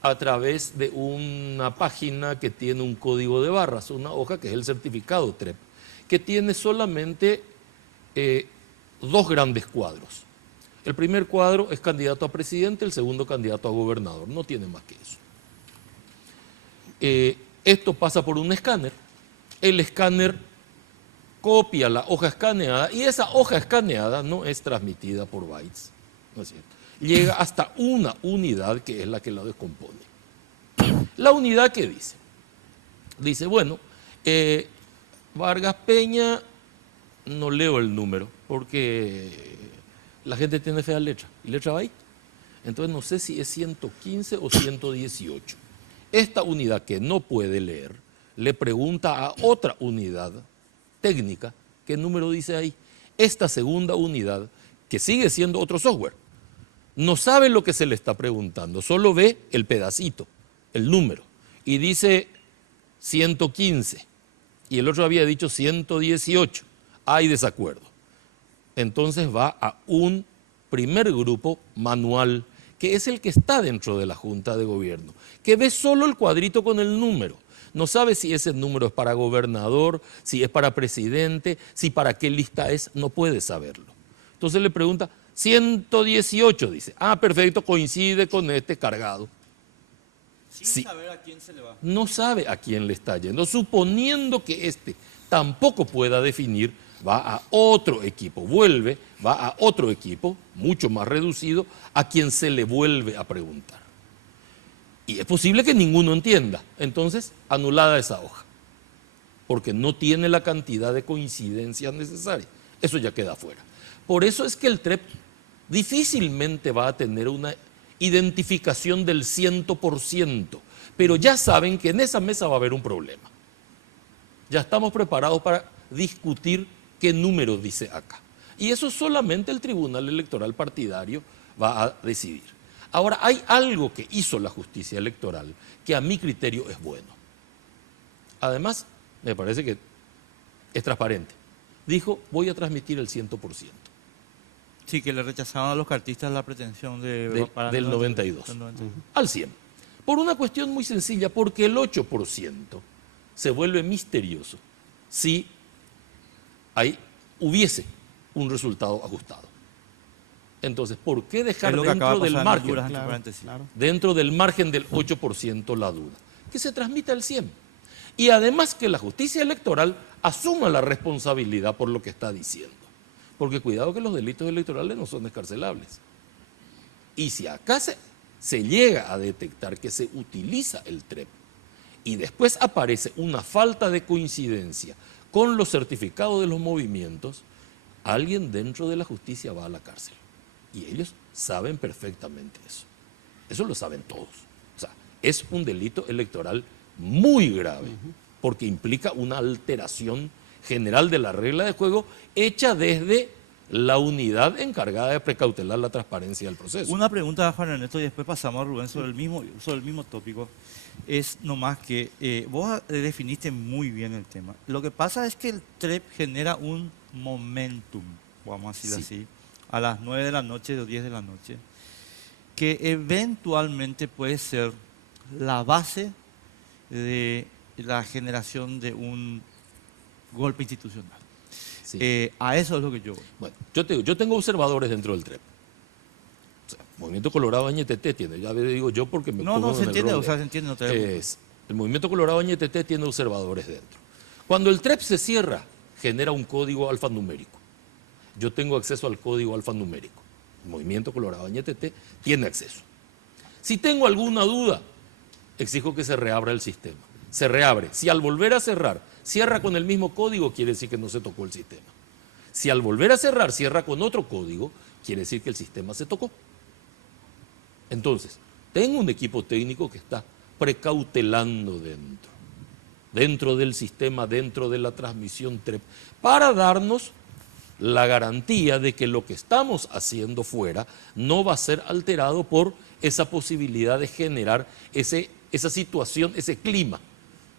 a través de una página que tiene un código de barras, una hoja que es el certificado TREP, que tiene solamente dos grandes cuadros. El primer cuadro es candidato a presidente, el segundo candidato a gobernador, no tiene más que eso. Esto pasa por un escáner, el escáner copia la hoja escaneada y esa hoja escaneada no es transmitida por bytes, ¿no es cierto? Llega hasta una unidad que es la que la descompone. La unidad que dice, bueno, Vargas Peña, no leo el número porque la gente tiene fea letra y letra byte, entonces no sé si es 115 o 118. Esta unidad que no puede leer le pregunta a otra unidad técnica qué número dice ahí. Esta segunda unidad, que sigue siendo otro software, no sabe lo que se le está preguntando, solo ve el pedacito, el número, y dice 115, y el otro había dicho 118, hay desacuerdo. Entonces va a un primer grupo manual, que es el que está dentro de la Junta de Gobierno, que ve solo el cuadrito con el número. No sabe si ese número es para gobernador, si es para presidente, si para qué lista es, no puede saberlo. Entonces le pregunta, 118, dice. Ah, perfecto, coincide con este cargado. Sin saber a quién se le va. No sabe a quién le está yendo, suponiendo que este tampoco pueda definir, va a otro equipo, va a otro equipo, mucho más reducido, a quien se le vuelve a preguntar. Y es posible que ninguno entienda, entonces anulada esa hoja, porque no tiene la cantidad de coincidencias necesarias. Eso ya queda fuera. Por eso es que el TREP difícilmente va a tener una identificación del 100%, pero ya saben que en esa mesa va a haber un problema. Ya estamos preparados para discutir qué número dice acá. Y eso solamente el Tribunal Electoral Partidario va a decidir. Ahora, hay algo que hizo la justicia electoral que a mi criterio es bueno. Además, me parece que es transparente. Dijo, voy a transmitir el 100%. Sí, que le rechazaban a los cartistas la pretensión del 92. Al 100. Por una cuestión muy sencilla, porque el 8% se vuelve misterioso si hubiese un resultado ajustado. Entonces, ¿por qué dejar dentro del margen, dentro del margen del 8% la duda? Que se transmita el 100%. Y además que la justicia electoral asuma la responsabilidad por lo que está diciendo. Porque cuidado que los delitos electorales no son escarcelables. Y si acá se llega a detectar que se utiliza el TREP y después aparece una falta de coincidencia con los certificados de los movimientos, alguien dentro de la justicia va a la cárcel. Y ellos saben perfectamente eso. Eso lo saben todos. O sea, es un delito electoral muy grave, porque implica una alteración general de la regla de juego hecha desde la unidad encargada de precautelar la transparencia del proceso. Una pregunta a Juan Ernesto y después pasamos a Rubén sobre el mismo tópico. Es nomás que vos definiste muy bien el tema. Lo que pasa es que el TREP genera un momentum, vamos a decirlo así, a las 9 de la noche o 10 de la noche, que eventualmente puede ser la base de la generación de un golpe institucional. Sí. A eso es lo que yo voy. Bueno, yo tengo observadores dentro del TREP. O sea, el Movimiento Colorado Añetete tiene, ya digo yo porque me pongo se en el entiende, rol o sea, se entiende. No te el Movimiento Colorado Añetete tiene observadores dentro. Cuando el TREP se cierra, genera un código alfanumérico. Yo tengo acceso al código alfanumérico. El Movimiento Colorado Añetete tiene acceso. Si tengo alguna duda, exijo que se reabra el sistema. Se reabre. Si al volver a cerrar, cierra con el mismo código, quiere decir que no se tocó el sistema. Si al volver a cerrar, cierra con otro código, quiere decir que el sistema se tocó. Entonces, tengo un equipo técnico que está precautelando dentro del sistema, dentro de la transmisión TREP, para darnos la garantía de que lo que estamos haciendo fuera no va a ser alterado por esa posibilidad de generar esa situación, ese clima,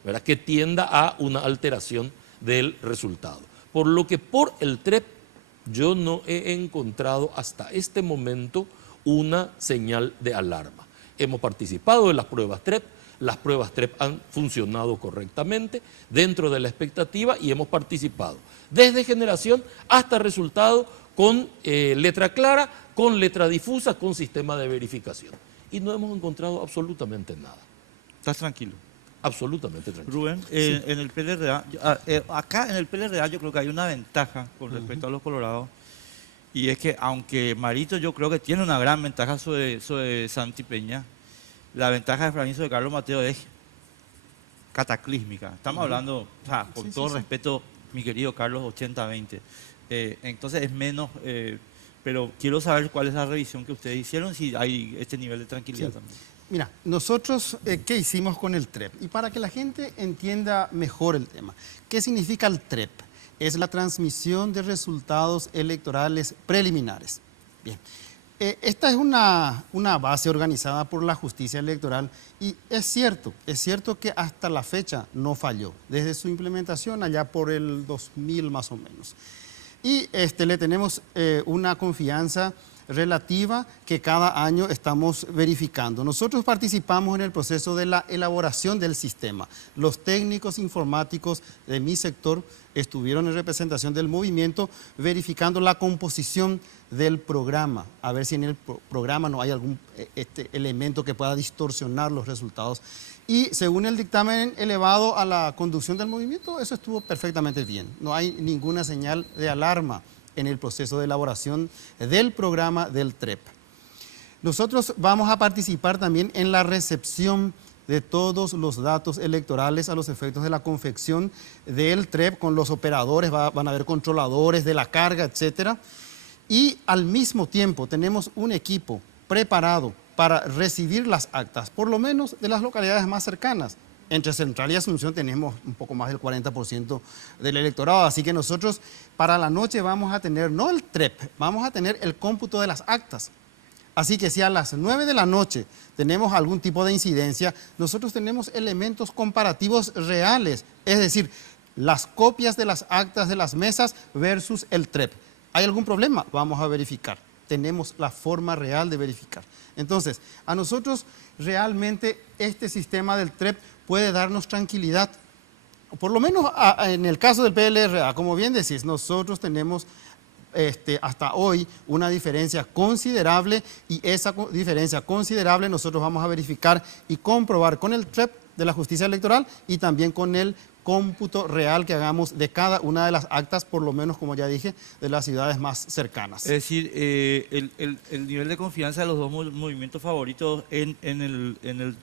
¿verdad?, que tienda a una alteración del resultado. Por lo que por el TREP yo no he encontrado hasta este momento una señal de alarma. Hemos participado en las pruebas TREP, las pruebas TREP han funcionado correctamente dentro de la expectativa y hemos participado desde generación hasta resultado con letra clara, con letra difusa, con sistema de verificación. Y no hemos encontrado absolutamente nada. ¿Estás tranquilo? Absolutamente tranquilo. Rubén, en el PLRA, acá en el PLRA yo creo que hay una ventaja con respecto a los colorados, y es que aunque Marito yo creo que tiene una gran ventaja sobre Santi Peña, la ventaja de Francisco de Carlos Mateo es cataclísmica. Estamos hablando, o sea, con todo respeto, mi querido Carlos, 80-20. Entonces es menos, pero quiero saber cuál es la revisión que ustedes hicieron, si hay este nivel de tranquilidad también. Mira, nosotros, ¿qué hicimos con el TREP? Y para que la gente entienda mejor el tema, ¿qué significa el TREP? Es la transmisión de resultados electorales preliminares. Bien, esta es una base organizada por la justicia electoral y es cierto que hasta la fecha no falló, desde su implementación allá por el 2000 más o menos. Y le tenemos una confianza relativa que cada año estamos verificando. Nosotros participamos en el proceso de la elaboración del sistema. Los técnicos informáticos de mi sector estuvieron en representación del movimiento verificando la composición del programa, a ver si en el programa no hay algún elemento que pueda distorsionar los resultados. Y según el dictamen elevado a la conducción del movimiento, eso estuvo perfectamente bien. No hay ninguna señal de alarma en el proceso de elaboración del programa del TREP. Nosotros vamos a participar también en la recepción de todos los datos electorales a los efectos de la confección del TREP con los operadores, van a haber controladores de la carga, etcétera. Y al mismo tiempo tenemos un equipo preparado para recibir las actas, por lo menos de las localidades más cercanas. Entre Central y Asunción tenemos un poco más del 40% del electorado, así que nosotros para la noche vamos a tener, no el TREP, vamos a tener el cómputo de las actas. Así que si a las 9 de la noche tenemos algún tipo de incidencia, nosotros tenemos elementos comparativos reales, es decir, las copias de las actas de las mesas versus el TREP. ¿Hay algún problema? Vamos a verificar. Tenemos la forma real de verificar. Entonces, a nosotros realmente este sistema del TREP puede darnos tranquilidad. Por lo menos en el caso del PLRA, como bien decís, nosotros tenemos hasta hoy una diferencia considerable y esa diferencia considerable nosotros vamos a verificar y comprobar con el TREP de la justicia electoral y también con el cómputo real que hagamos de cada una de las actas, por lo menos, como ya dije, de las ciudades más cercanas. Es decir, el nivel de confianza de los dos movimientos favoritos en el,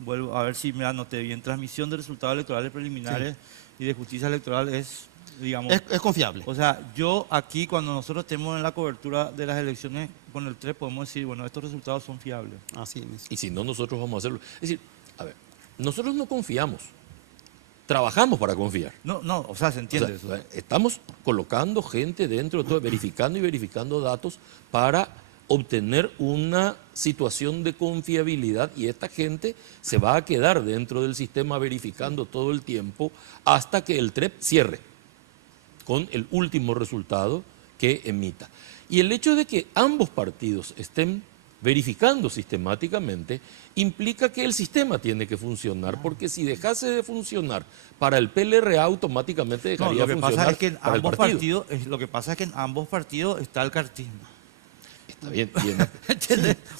vuelvo a ver si me anoté bien, transmisión de resultados electorales preliminares y de justicia electoral es, digamos... Es confiable. O sea, yo aquí, cuando nosotros estemos en la cobertura de las elecciones con el TREP, podemos decir, bueno, estos resultados son fiables. Así es. Y si no, nosotros vamos a hacerlo. Es decir, a ver, nosotros no confiamos. Trabajamos para confiar. No, o sea, se entiende eso. Estamos colocando gente dentro de todo, verificando y verificando datos para obtener una situación de confiabilidad y esta gente se va a quedar dentro del sistema verificando todo el tiempo hasta que el TREP cierre con el último resultado que emita. Y el hecho de que ambos partidos estén verificando sistemáticamente implica que el sistema tiene que funcionar, porque si dejase de funcionar para el PLRA, automáticamente dejaría de funcionar para el partido. Lo que pasa es que en ambos partidos está el cartismo. Está bien.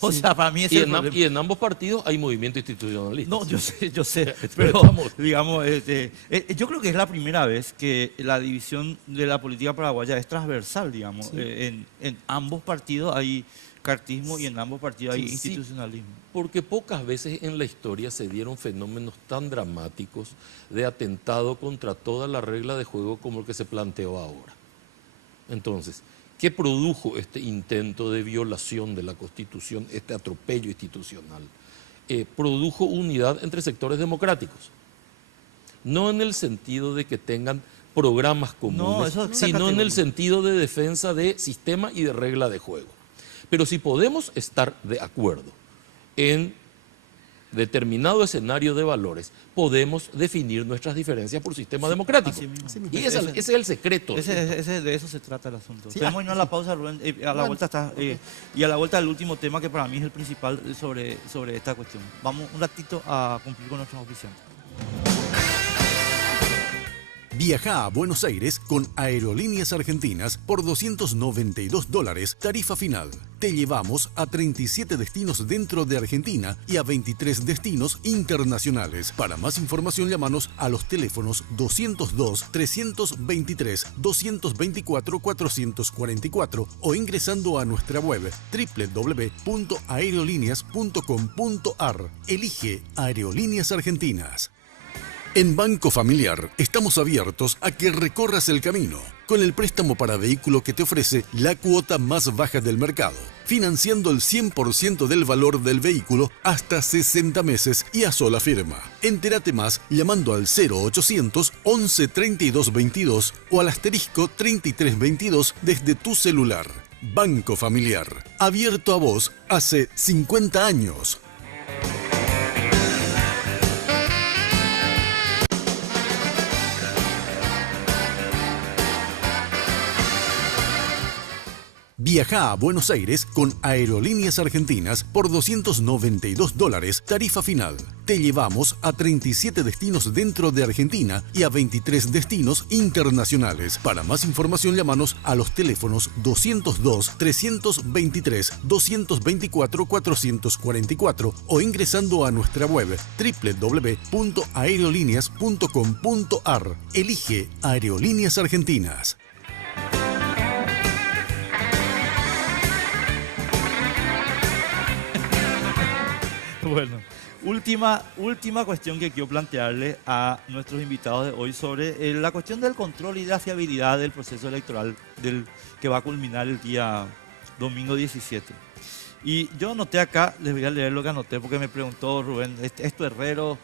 O sea, para mí es el problema. Y en ambos partidos hay movimiento institucionalista. No, yo sé, pero digamos, yo creo que es la primera vez que la división de la política paraguaya es transversal, digamos. Sí. En ambos partidos hay cartismo y en ambos partidos hay institucionalismo. Porque pocas veces en la historia se dieron fenómenos tan dramáticos de atentado contra toda la regla de juego como el que se planteó ahora. Entonces, ¿qué produjo este intento de violación de la Constitución, este atropello institucional? Produjo unidad entre sectores democráticos. No en el sentido de que tengan programas comunes, eso sino en categoría. el sentido de defensa de sistema y de regla de juego. Pero si podemos estar de acuerdo en determinado escenario de valores, podemos definir nuestras diferencias por sistema democrático. Así mismo. Y ese es el secreto. De eso se trata el asunto. Sí, Tenemos que irnos a la pausa, Rubén. A la vuelta está, y a la vuelta el último tema que para mí es el principal sobre esta cuestión. Vamos un ratito a cumplir con nuestros oficiantes. Viaja a Buenos Aires con Aerolíneas Argentinas por $292, tarifa final. Te llevamos a 37 destinos dentro de Argentina y a 23 destinos internacionales. Para más información, llámanos a los teléfonos 202-323-224-444 o ingresando a nuestra web www.aerolíneas.com.ar. Elige Aerolíneas Argentinas. En Banco Familiar estamos abiertos a que recorras el camino con el préstamo para vehículo que te ofrece la cuota más baja del mercado, financiando el 100% del valor del vehículo hasta 60 meses y a sola firma. Entérate más llamando al 0800 11 32 22 o al asterisco 33 22 desde tu celular. Banco Familiar, abierto a vos hace 50 años. Viaja a Buenos Aires con Aerolíneas Argentinas por $292, tarifa final. Te llevamos a 37 destinos dentro de Argentina y a 23 destinos internacionales. Para más información, llámanos a los teléfonos 202-323-224-444 o ingresando a nuestra web www.aerolíneas.com.ar. Elige Aerolíneas Argentinas. Bueno, última cuestión que quiero plantearle a nuestros invitados de hoy sobre la cuestión del control y la fiabilidad del proceso electoral que va a culminar el día domingo 17. Y yo anoté acá, les voy a leer lo que anoté porque me preguntó Rubén, ¿esto es herrero? O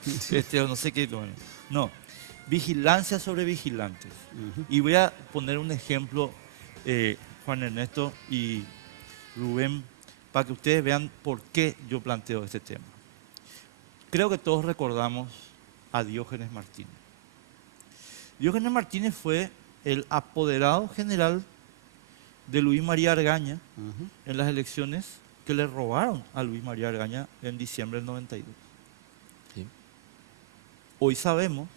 no sé qué. Bueno, no, vigilancia sobre vigilantes. Y voy a poner un ejemplo, Juan Ernesto y Rubén, para que ustedes vean por qué yo planteo este tema. Creo que todos recordamos a Diógenes Martínez. Diógenes Martínez fue el apoderado general de Luis María Argaña en las elecciones que le robaron a Luis María Argaña en diciembre del 92. Sí. Hoy sabemos,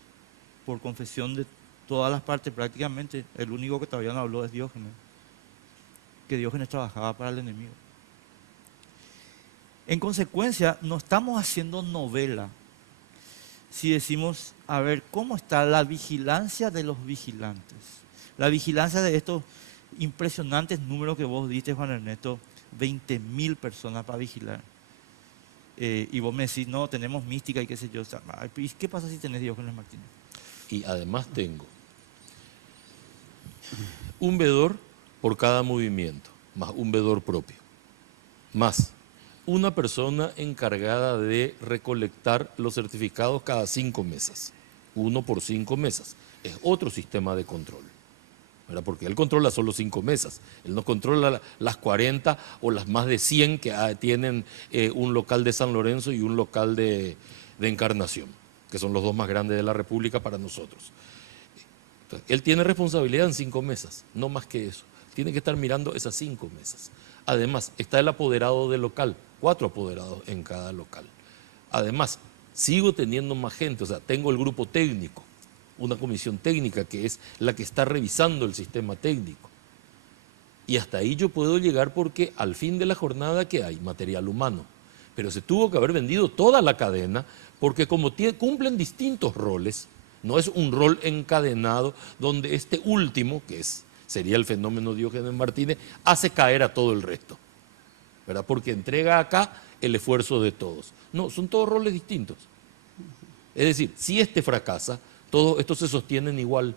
por confesión de todas las partes prácticamente, el único que todavía no habló es Diógenes, que Diógenes trabajaba para el enemigo. En consecuencia, no estamos haciendo novela si decimos, a ver, ¿cómo está la vigilancia de los vigilantes? La vigilancia de estos impresionantes números que vos diste, Juan Ernesto, 20.000 personas para vigilar. Y vos me decís, no, tenemos mística y qué sé yo. ¿Y qué pasa si tenés Diógenes Martínez? Y además tengo un veedor por cada movimiento, más un veedor propio, más una persona encargada de recolectar los certificados cada 5 mesas, 1 por 5 mesas. Es otro sistema de control, ¿verdad? Porque él controla solo 5 mesas, él no controla las 40 o las más de 100 que tienen un local de San Lorenzo y un local de Encarnación, que son los dos más grandes de la República para nosotros. Entonces, él tiene responsabilidad en 5 mesas, no más que eso. Tiene que estar mirando esas 5 mesas. Además, está el apoderado del local, 4 apoderados en cada local. Además, sigo teniendo más gente, o sea, tengo el grupo técnico, una comisión técnica que es la que está revisando el sistema técnico. Y hasta ahí yo puedo llegar porque al fin de la jornada que hay material humano. Pero se tuvo que haber vendido toda la cadena porque como cumplen distintos roles, no es un rol encadenado donde este último, que sería el fenómeno Diógenes Martínez, hace caer a todo el resto, ¿verdad? Porque entrega acá el esfuerzo de todos. No, son todos roles distintos. Es decir, si este fracasa, todos estos se sostienen igual.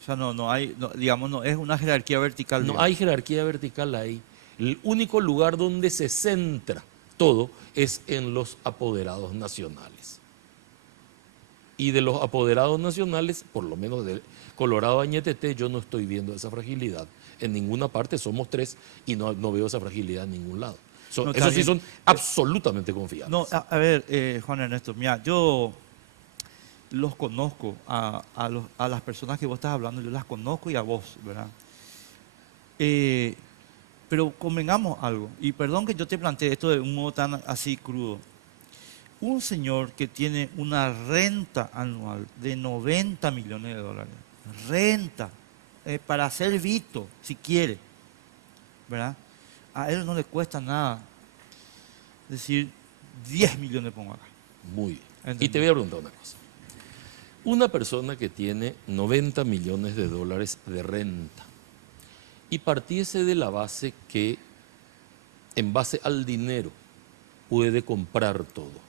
O sea, no es una jerarquía vertical. No hay jerarquía vertical ahí. El único lugar donde se centra todo es en los apoderados nacionales. Y de los apoderados nacionales, por lo menos de Colorado Añetete, yo no estoy viendo esa fragilidad. En ninguna parte somos 3 y no veo esa fragilidad en ningún lado. No, Esos sí bien. son absolutamente confiables. No, a ver, Juan Ernesto, mira, yo los conozco, a las personas que vos estás hablando, yo las conozco y a vos, ¿verdad? Pero convengamos algo, y perdón que yo te plantee esto de un modo tan así crudo. Un señor que tiene una renta anual de 90 millones de dólares, renta, para ser visto, si quiere, ¿verdad? A él no le cuesta nada decir 10 millones pongo acá. Muy bien. Entendí. Y te voy a preguntar una cosa. Una persona que tiene 90 millones de dólares de renta y partiese de la base que en base al dinero puede comprar todo,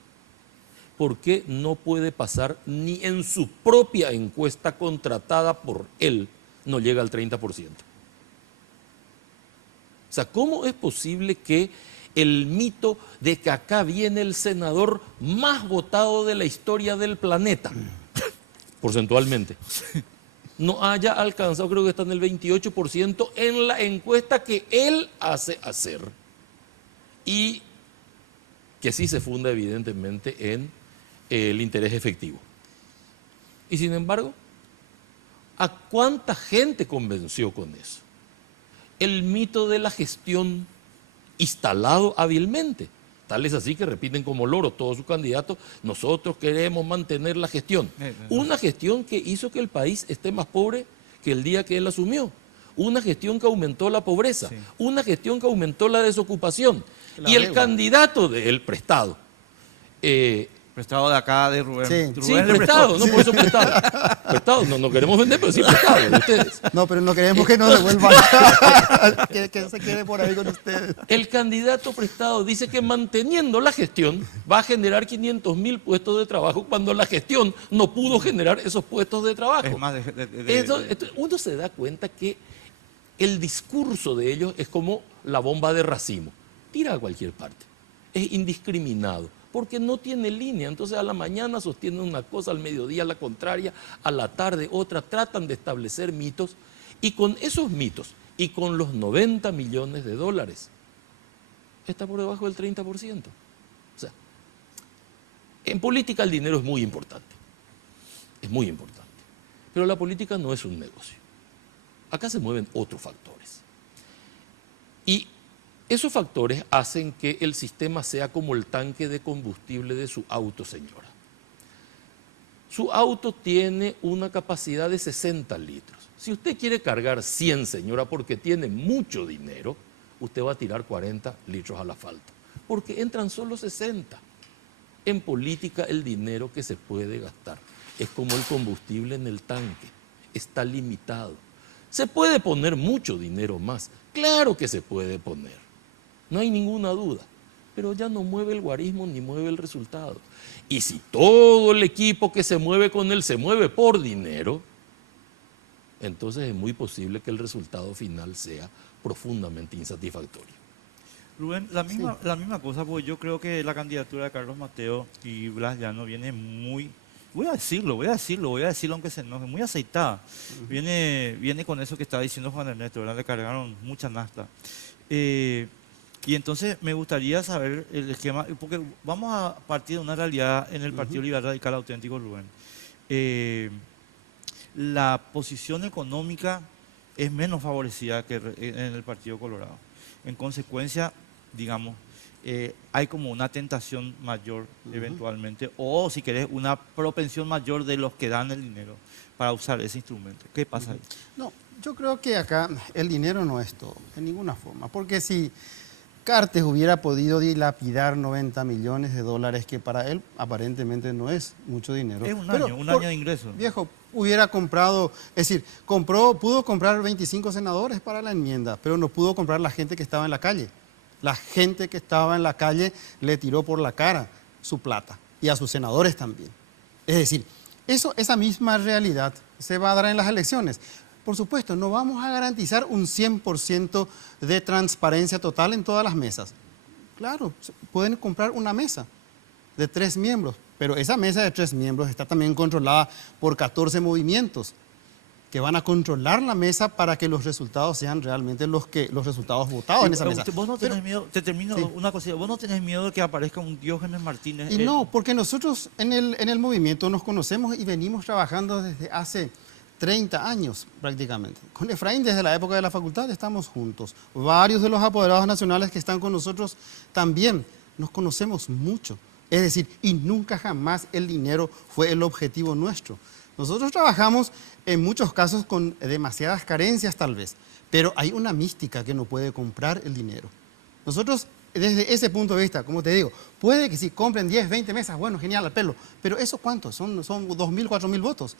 ¿por qué no puede pasar ni en su propia encuesta contratada por él no llega al 30%? O sea, ¿cómo es posible que el mito de que acá viene el senador más votado de la historia del planeta, porcentualmente, no haya alcanzado, creo que está en el 28% en la encuesta que él hace hacer? Y que sí se funda evidentemente en el interés efectivo. Y sin embargo, ¿a cuánta gente convenció con eso? El mito de la gestión instalado hábilmente. Tal es así que repiten como loro todos sus candidatos: nosotros queremos mantener la gestión. Una gestión que hizo que el país esté más pobre que el día que él asumió. Una gestión que aumentó la pobreza. Sí. Una gestión que aumentó la desocupación. La y el deuda. candidato del prestado. Prestado de acá de Rubén. Sí. Sí, Rubén le prestado, prestó. no, por eso prestado. Prestado, no queremos vender, pero sí prestado de ustedes. No, pero no queremos que nos devuelvan. que se quede por ahí con ustedes. El candidato prestado dice que manteniendo la gestión va a generar 500.000 puestos de trabajo cuando la gestión no pudo generar esos puestos de trabajo. Es más, Uno se da cuenta que el discurso de ellos es como la bomba de racimo. Tira a cualquier parte. Es indiscriminado, porque no tiene línea. Entonces a la mañana sostienen una cosa, al mediodía la contraria, a la tarde otra. Tratan de establecer mitos, y con esos mitos y con los 90 millones de dólares está por debajo del 30%. O sea, en política el dinero es muy importante. Es muy importante. Pero la política no es un negocio. Acá se mueven otros factores. Y esos factores hacen que el sistema sea como el tanque de combustible de su auto, señora. Su auto tiene una capacidad de 60 litros. Si usted quiere cargar 100, señora, porque tiene mucho dinero, usted va a tirar 40 litros al asfalto, porque entran solo 60. En política el dinero que se puede gastar es como el combustible en el tanque, está limitado. ¿Se puede poner mucho dinero más? Claro que se puede poner, no hay ninguna duda, pero ya no mueve el guarismo ni mueve el resultado. Y si todo el equipo que se mueve con él se mueve por dinero, entonces es muy posible que el resultado final sea profundamente insatisfactorio. Rubén, la misma cosa, porque yo creo que la candidatura de Carlos Mateo y Blas Llano viene muy, voy a decirlo aunque se enoje, muy aceitada. Viene con eso que estaba diciendo Juan Ernesto, ¿verdad? Le cargaron mucha nafta. Y entonces me gustaría saber el esquema, porque vamos a partir de una realidad en el Partido Liberal Radical Auténtico, Rubén. La posición económica es menos favorecida que en el Partido Colorado. En consecuencia, digamos, hay como una tentación mayor eventualmente, o si querés, una propensión mayor de los que dan el dinero para usar ese instrumento. ¿Qué pasa ahí? No, yo creo que acá el dinero no es todo, en ninguna forma. Porque si Cartes hubiera podido dilapidar 90 millones de dólares, que para él aparentemente no es mucho dinero. Es un pero año de ingreso. Viejo, hubiera comprado, es decir, pudo comprar 25 senadores para la enmienda, pero no pudo comprar la gente que estaba en la calle. La gente que estaba en la calle le tiró por la cara su plata, y a sus senadores también. Es decir, esa misma realidad se va a dar en las elecciones. Por supuesto, no vamos a garantizar un 100% de transparencia total en todas las mesas. Claro, pueden comprar una mesa. de 3 miembros, pero esa mesa de 3 miembros está también controlada por 14 movimientos que van a controlar la mesa para que los resultados sean realmente los resultados votados en esa mesa. Vos no tenés miedo, te termino Sí. una cosilla, vos no tenés miedo de que aparezca un Diógenes Martínez. Y no, porque nosotros en el movimiento nos conocemos y venimos trabajando desde hace 30 años prácticamente. Con Efraín desde la época de la facultad estamos juntos. Varios de los apoderados nacionales que están con nosotros también nos conocemos mucho. Es decir, y nunca jamás el dinero fue el objetivo nuestro. Nosotros trabajamos en muchos casos con demasiadas carencias tal vez, pero hay una mística que no puede comprar el dinero. Nosotros, desde ese punto de vista, como te digo, puede que si compren 10, 20 mesas, bueno, genial, al pelo, pero ¿eso cuánto? Son 2.000, 4.000 votos.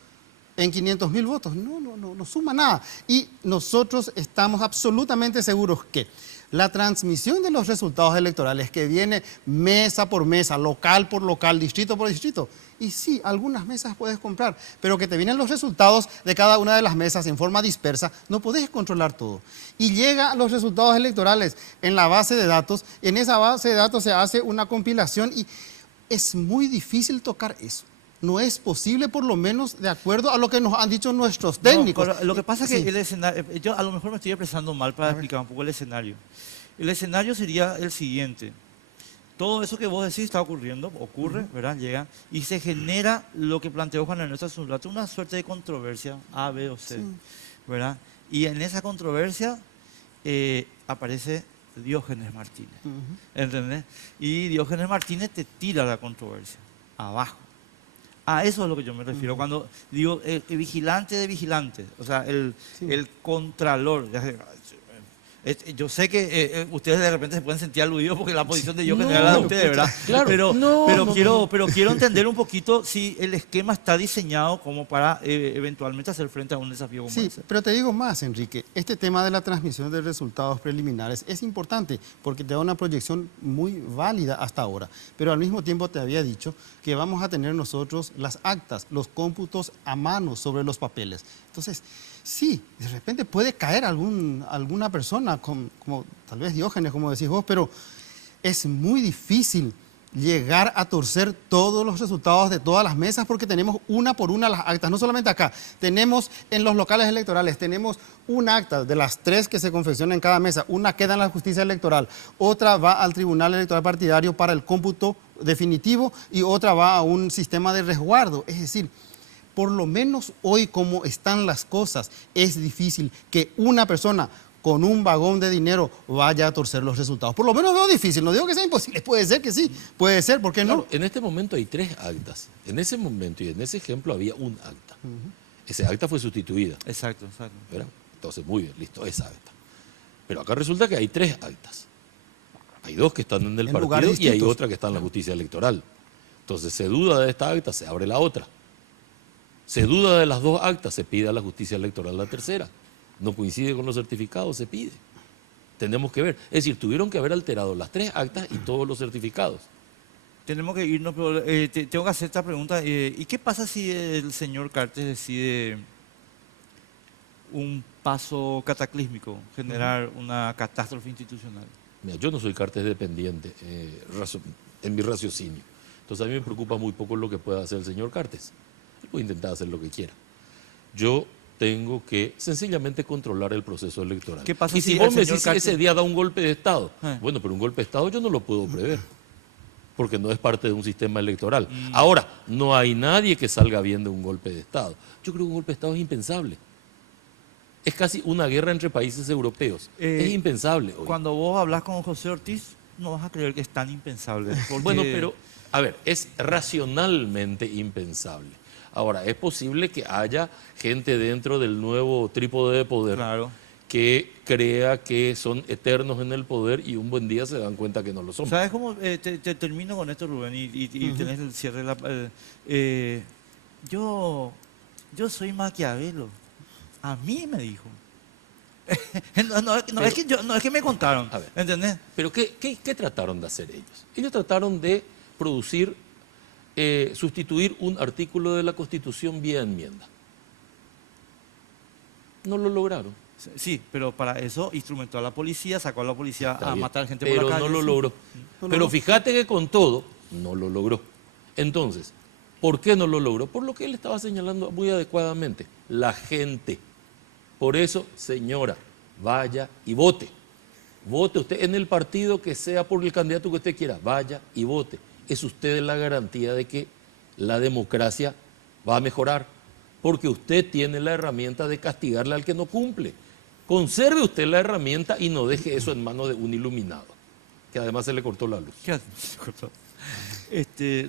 En 500.000 votos, no suma nada. Y nosotros estamos absolutamente seguros que la transmisión de los resultados electorales que viene mesa por mesa, local por local, distrito por distrito, y sí, algunas mesas puedes comprar, pero que te vienen los resultados de cada una de las mesas en forma dispersa, no podés controlar todo. Y llega los resultados electorales en la base de datos, en esa base de datos se hace una compilación y es muy difícil tocar eso. No es posible, por lo menos, de acuerdo a lo que nos han dicho nuestros técnicos. No, pero lo que pasa es que Sí. el escenario, yo a lo mejor me estoy expresando mal para explicar un poco el escenario. El escenario sería el siguiente. Todo eso que vos decís está ocurriendo, ocurre, ¿verdad? Llega y se genera lo que planteó Juan Ernesto hace un rato, una suerte de controversia, A, B o C, Sí. ¿verdad? Y en esa controversia aparece Diógenes Martínez, Ujú. ¿entendés? Y Diógenes Martínez te tira la controversia, abajo. A eso es lo que yo me refiero cuando digo el vigilante de vigilantes, o sea, el contralor. Yo sé que ustedes de repente se pueden sentir aludidos porque la posición de Diógenes era la de ustedes, ¿verdad? Claro. Pero quiero entender un poquito si el esquema está diseñado como para eventualmente hacer frente a un desafío como Sí, ese. pero te digo más, Enrique. Este tema de la transmisión de resultados preliminares es importante porque te da una proyección muy válida hasta ahora. Pero al mismo tiempo te había dicho que vamos a tener nosotros las actas, los cómputos a mano sobre los papeles. Entonces, sí, de repente puede caer alguna persona, como tal vez Diógenes, como decís vos, pero es muy difícil llegar a torcer todos los resultados de todas las mesas porque tenemos una por una las actas, no solamente acá, tenemos en los locales electorales, tenemos un acta de las 3 que se confeccionan en cada mesa, una queda en la justicia electoral, otra va al Tribunal Electoral Partidario para el cómputo definitivo y otra va a un sistema de resguardo, es decir, por lo menos hoy como están las cosas, es difícil que una persona con un vagón de dinero vaya a torcer los resultados. Por lo menos veo difícil, no digo que sea imposible, puede ser que sí, puede ser, ¿por qué no? Claro, en este momento hay 3 actas. En ese momento y en ese ejemplo había un acta. Ese acta fue sustituida, Exacto. ¿verdad? Entonces, muy bien, listo, esa acta. Pero acá resulta que hay 3 actas. Hay 2 que están en el En lugares partido y hay distintos. otra que está en la justicia electoral. Entonces, se duda de esta acta, se abre la otra. Se duda de las 2 actas, se pide a la justicia electoral la tercera. No coincide con los certificados, se pide. Tenemos que ver. Es decir, tuvieron que haber alterado las 3 actas y todos los certificados. Tenemos que irnos, pero tengo que hacer esta pregunta. ¿Y qué pasa si el señor Cartes decide un paso cataclísmico, generar una catástrofe institucional? Mira, yo no soy Cartes dependiente en mi raciocinio. Entonces a mí me preocupa muy poco lo que pueda hacer el señor Cartes. Él puede intentar hacer lo que quiera. Yo tengo que sencillamente controlar el proceso electoral. ¿Qué pasa y si si el vos me señor decís que ese Cartes- día da un golpe de Estado, Ah. bueno, pero un golpe de Estado yo no lo puedo prever, porque no es parte de un sistema electoral. Mm. Ahora, no hay nadie que salga bien de un golpe de Estado. Yo creo que un golpe de Estado es impensable. Es casi una guerra entre países europeos. Es impensable hoy. Cuando vos hablas con José Ortiz, no vas a creer que es tan impensable. porque- Bueno, pero, a ver, es racionalmente impensable. Ahora, es posible que haya gente dentro del nuevo trípode de poder Claro. que crea que son eternos en el poder y un buen día se dan cuenta que no lo son. ¿Sabes cómo? Te termino con esto, Rubén, y tenés el cierre. Yo soy Maquiavelo. A mí me dijo. No es que me contaron, A ver. ¿entendés? Pero ¿qué trataron de hacer ellos? Ellos trataron de producir, sustituir un artículo de la Constitución vía enmienda. No lo lograron. Sí, pero para eso instrumentó a la policía, sacó a la policía Está a bien, matar gente pero por la calle. no lo sí. logró. No Pero logró. fíjate que con todo, no lo logró. Entonces, ¿por qué no lo logró? Por lo que él estaba señalando muy adecuadamente, la gente. Por eso, señora, vaya y vote. Vote usted en el partido que sea por el candidato que usted quiera, vaya y vote. Es usted la garantía de que la democracia va a mejorar, porque usted tiene la herramienta de castigarle al que no cumple. Conserve usted la herramienta y no deje eso en manos de un iluminado, que además se le cortó la luz. ¿Qué hace? Se cortó.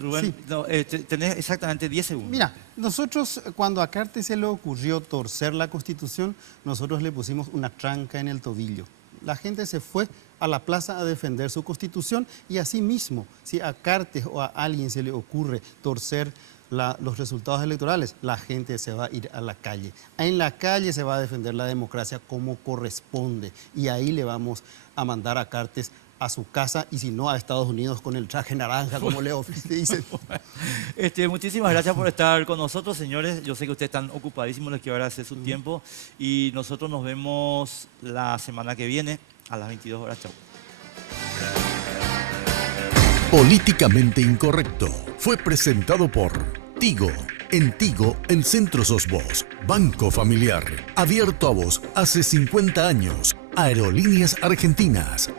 Rubén, Sí. no, tenés exactamente 10 segundos. Mira, nosotros cuando a Cartes se le ocurrió torcer la Constitución, nosotros le pusimos una tranca en el tobillo. La gente se fue a la plaza a defender su Constitución y así mismo, si a Cartes o a alguien se le ocurre torcer los resultados electorales, la gente se va a ir a la calle. En la calle se va a defender la democracia como corresponde y ahí le vamos a mandar a Cartes a su casa y si no a Estados Unidos con el traje naranja, como le dicen. Muchísimas gracias por estar con nosotros, señores. Yo sé que ustedes están ocupadísimos, les quiero agradecer su tiempo y nosotros nos vemos la semana que viene a las 22 horas. Chau. Políticamente Incorrecto fue presentado por Tigo. En Tigo, en Centro Sos Vos, Banco Familiar. Abierto a vos hace 50 años. Aerolíneas Argentinas.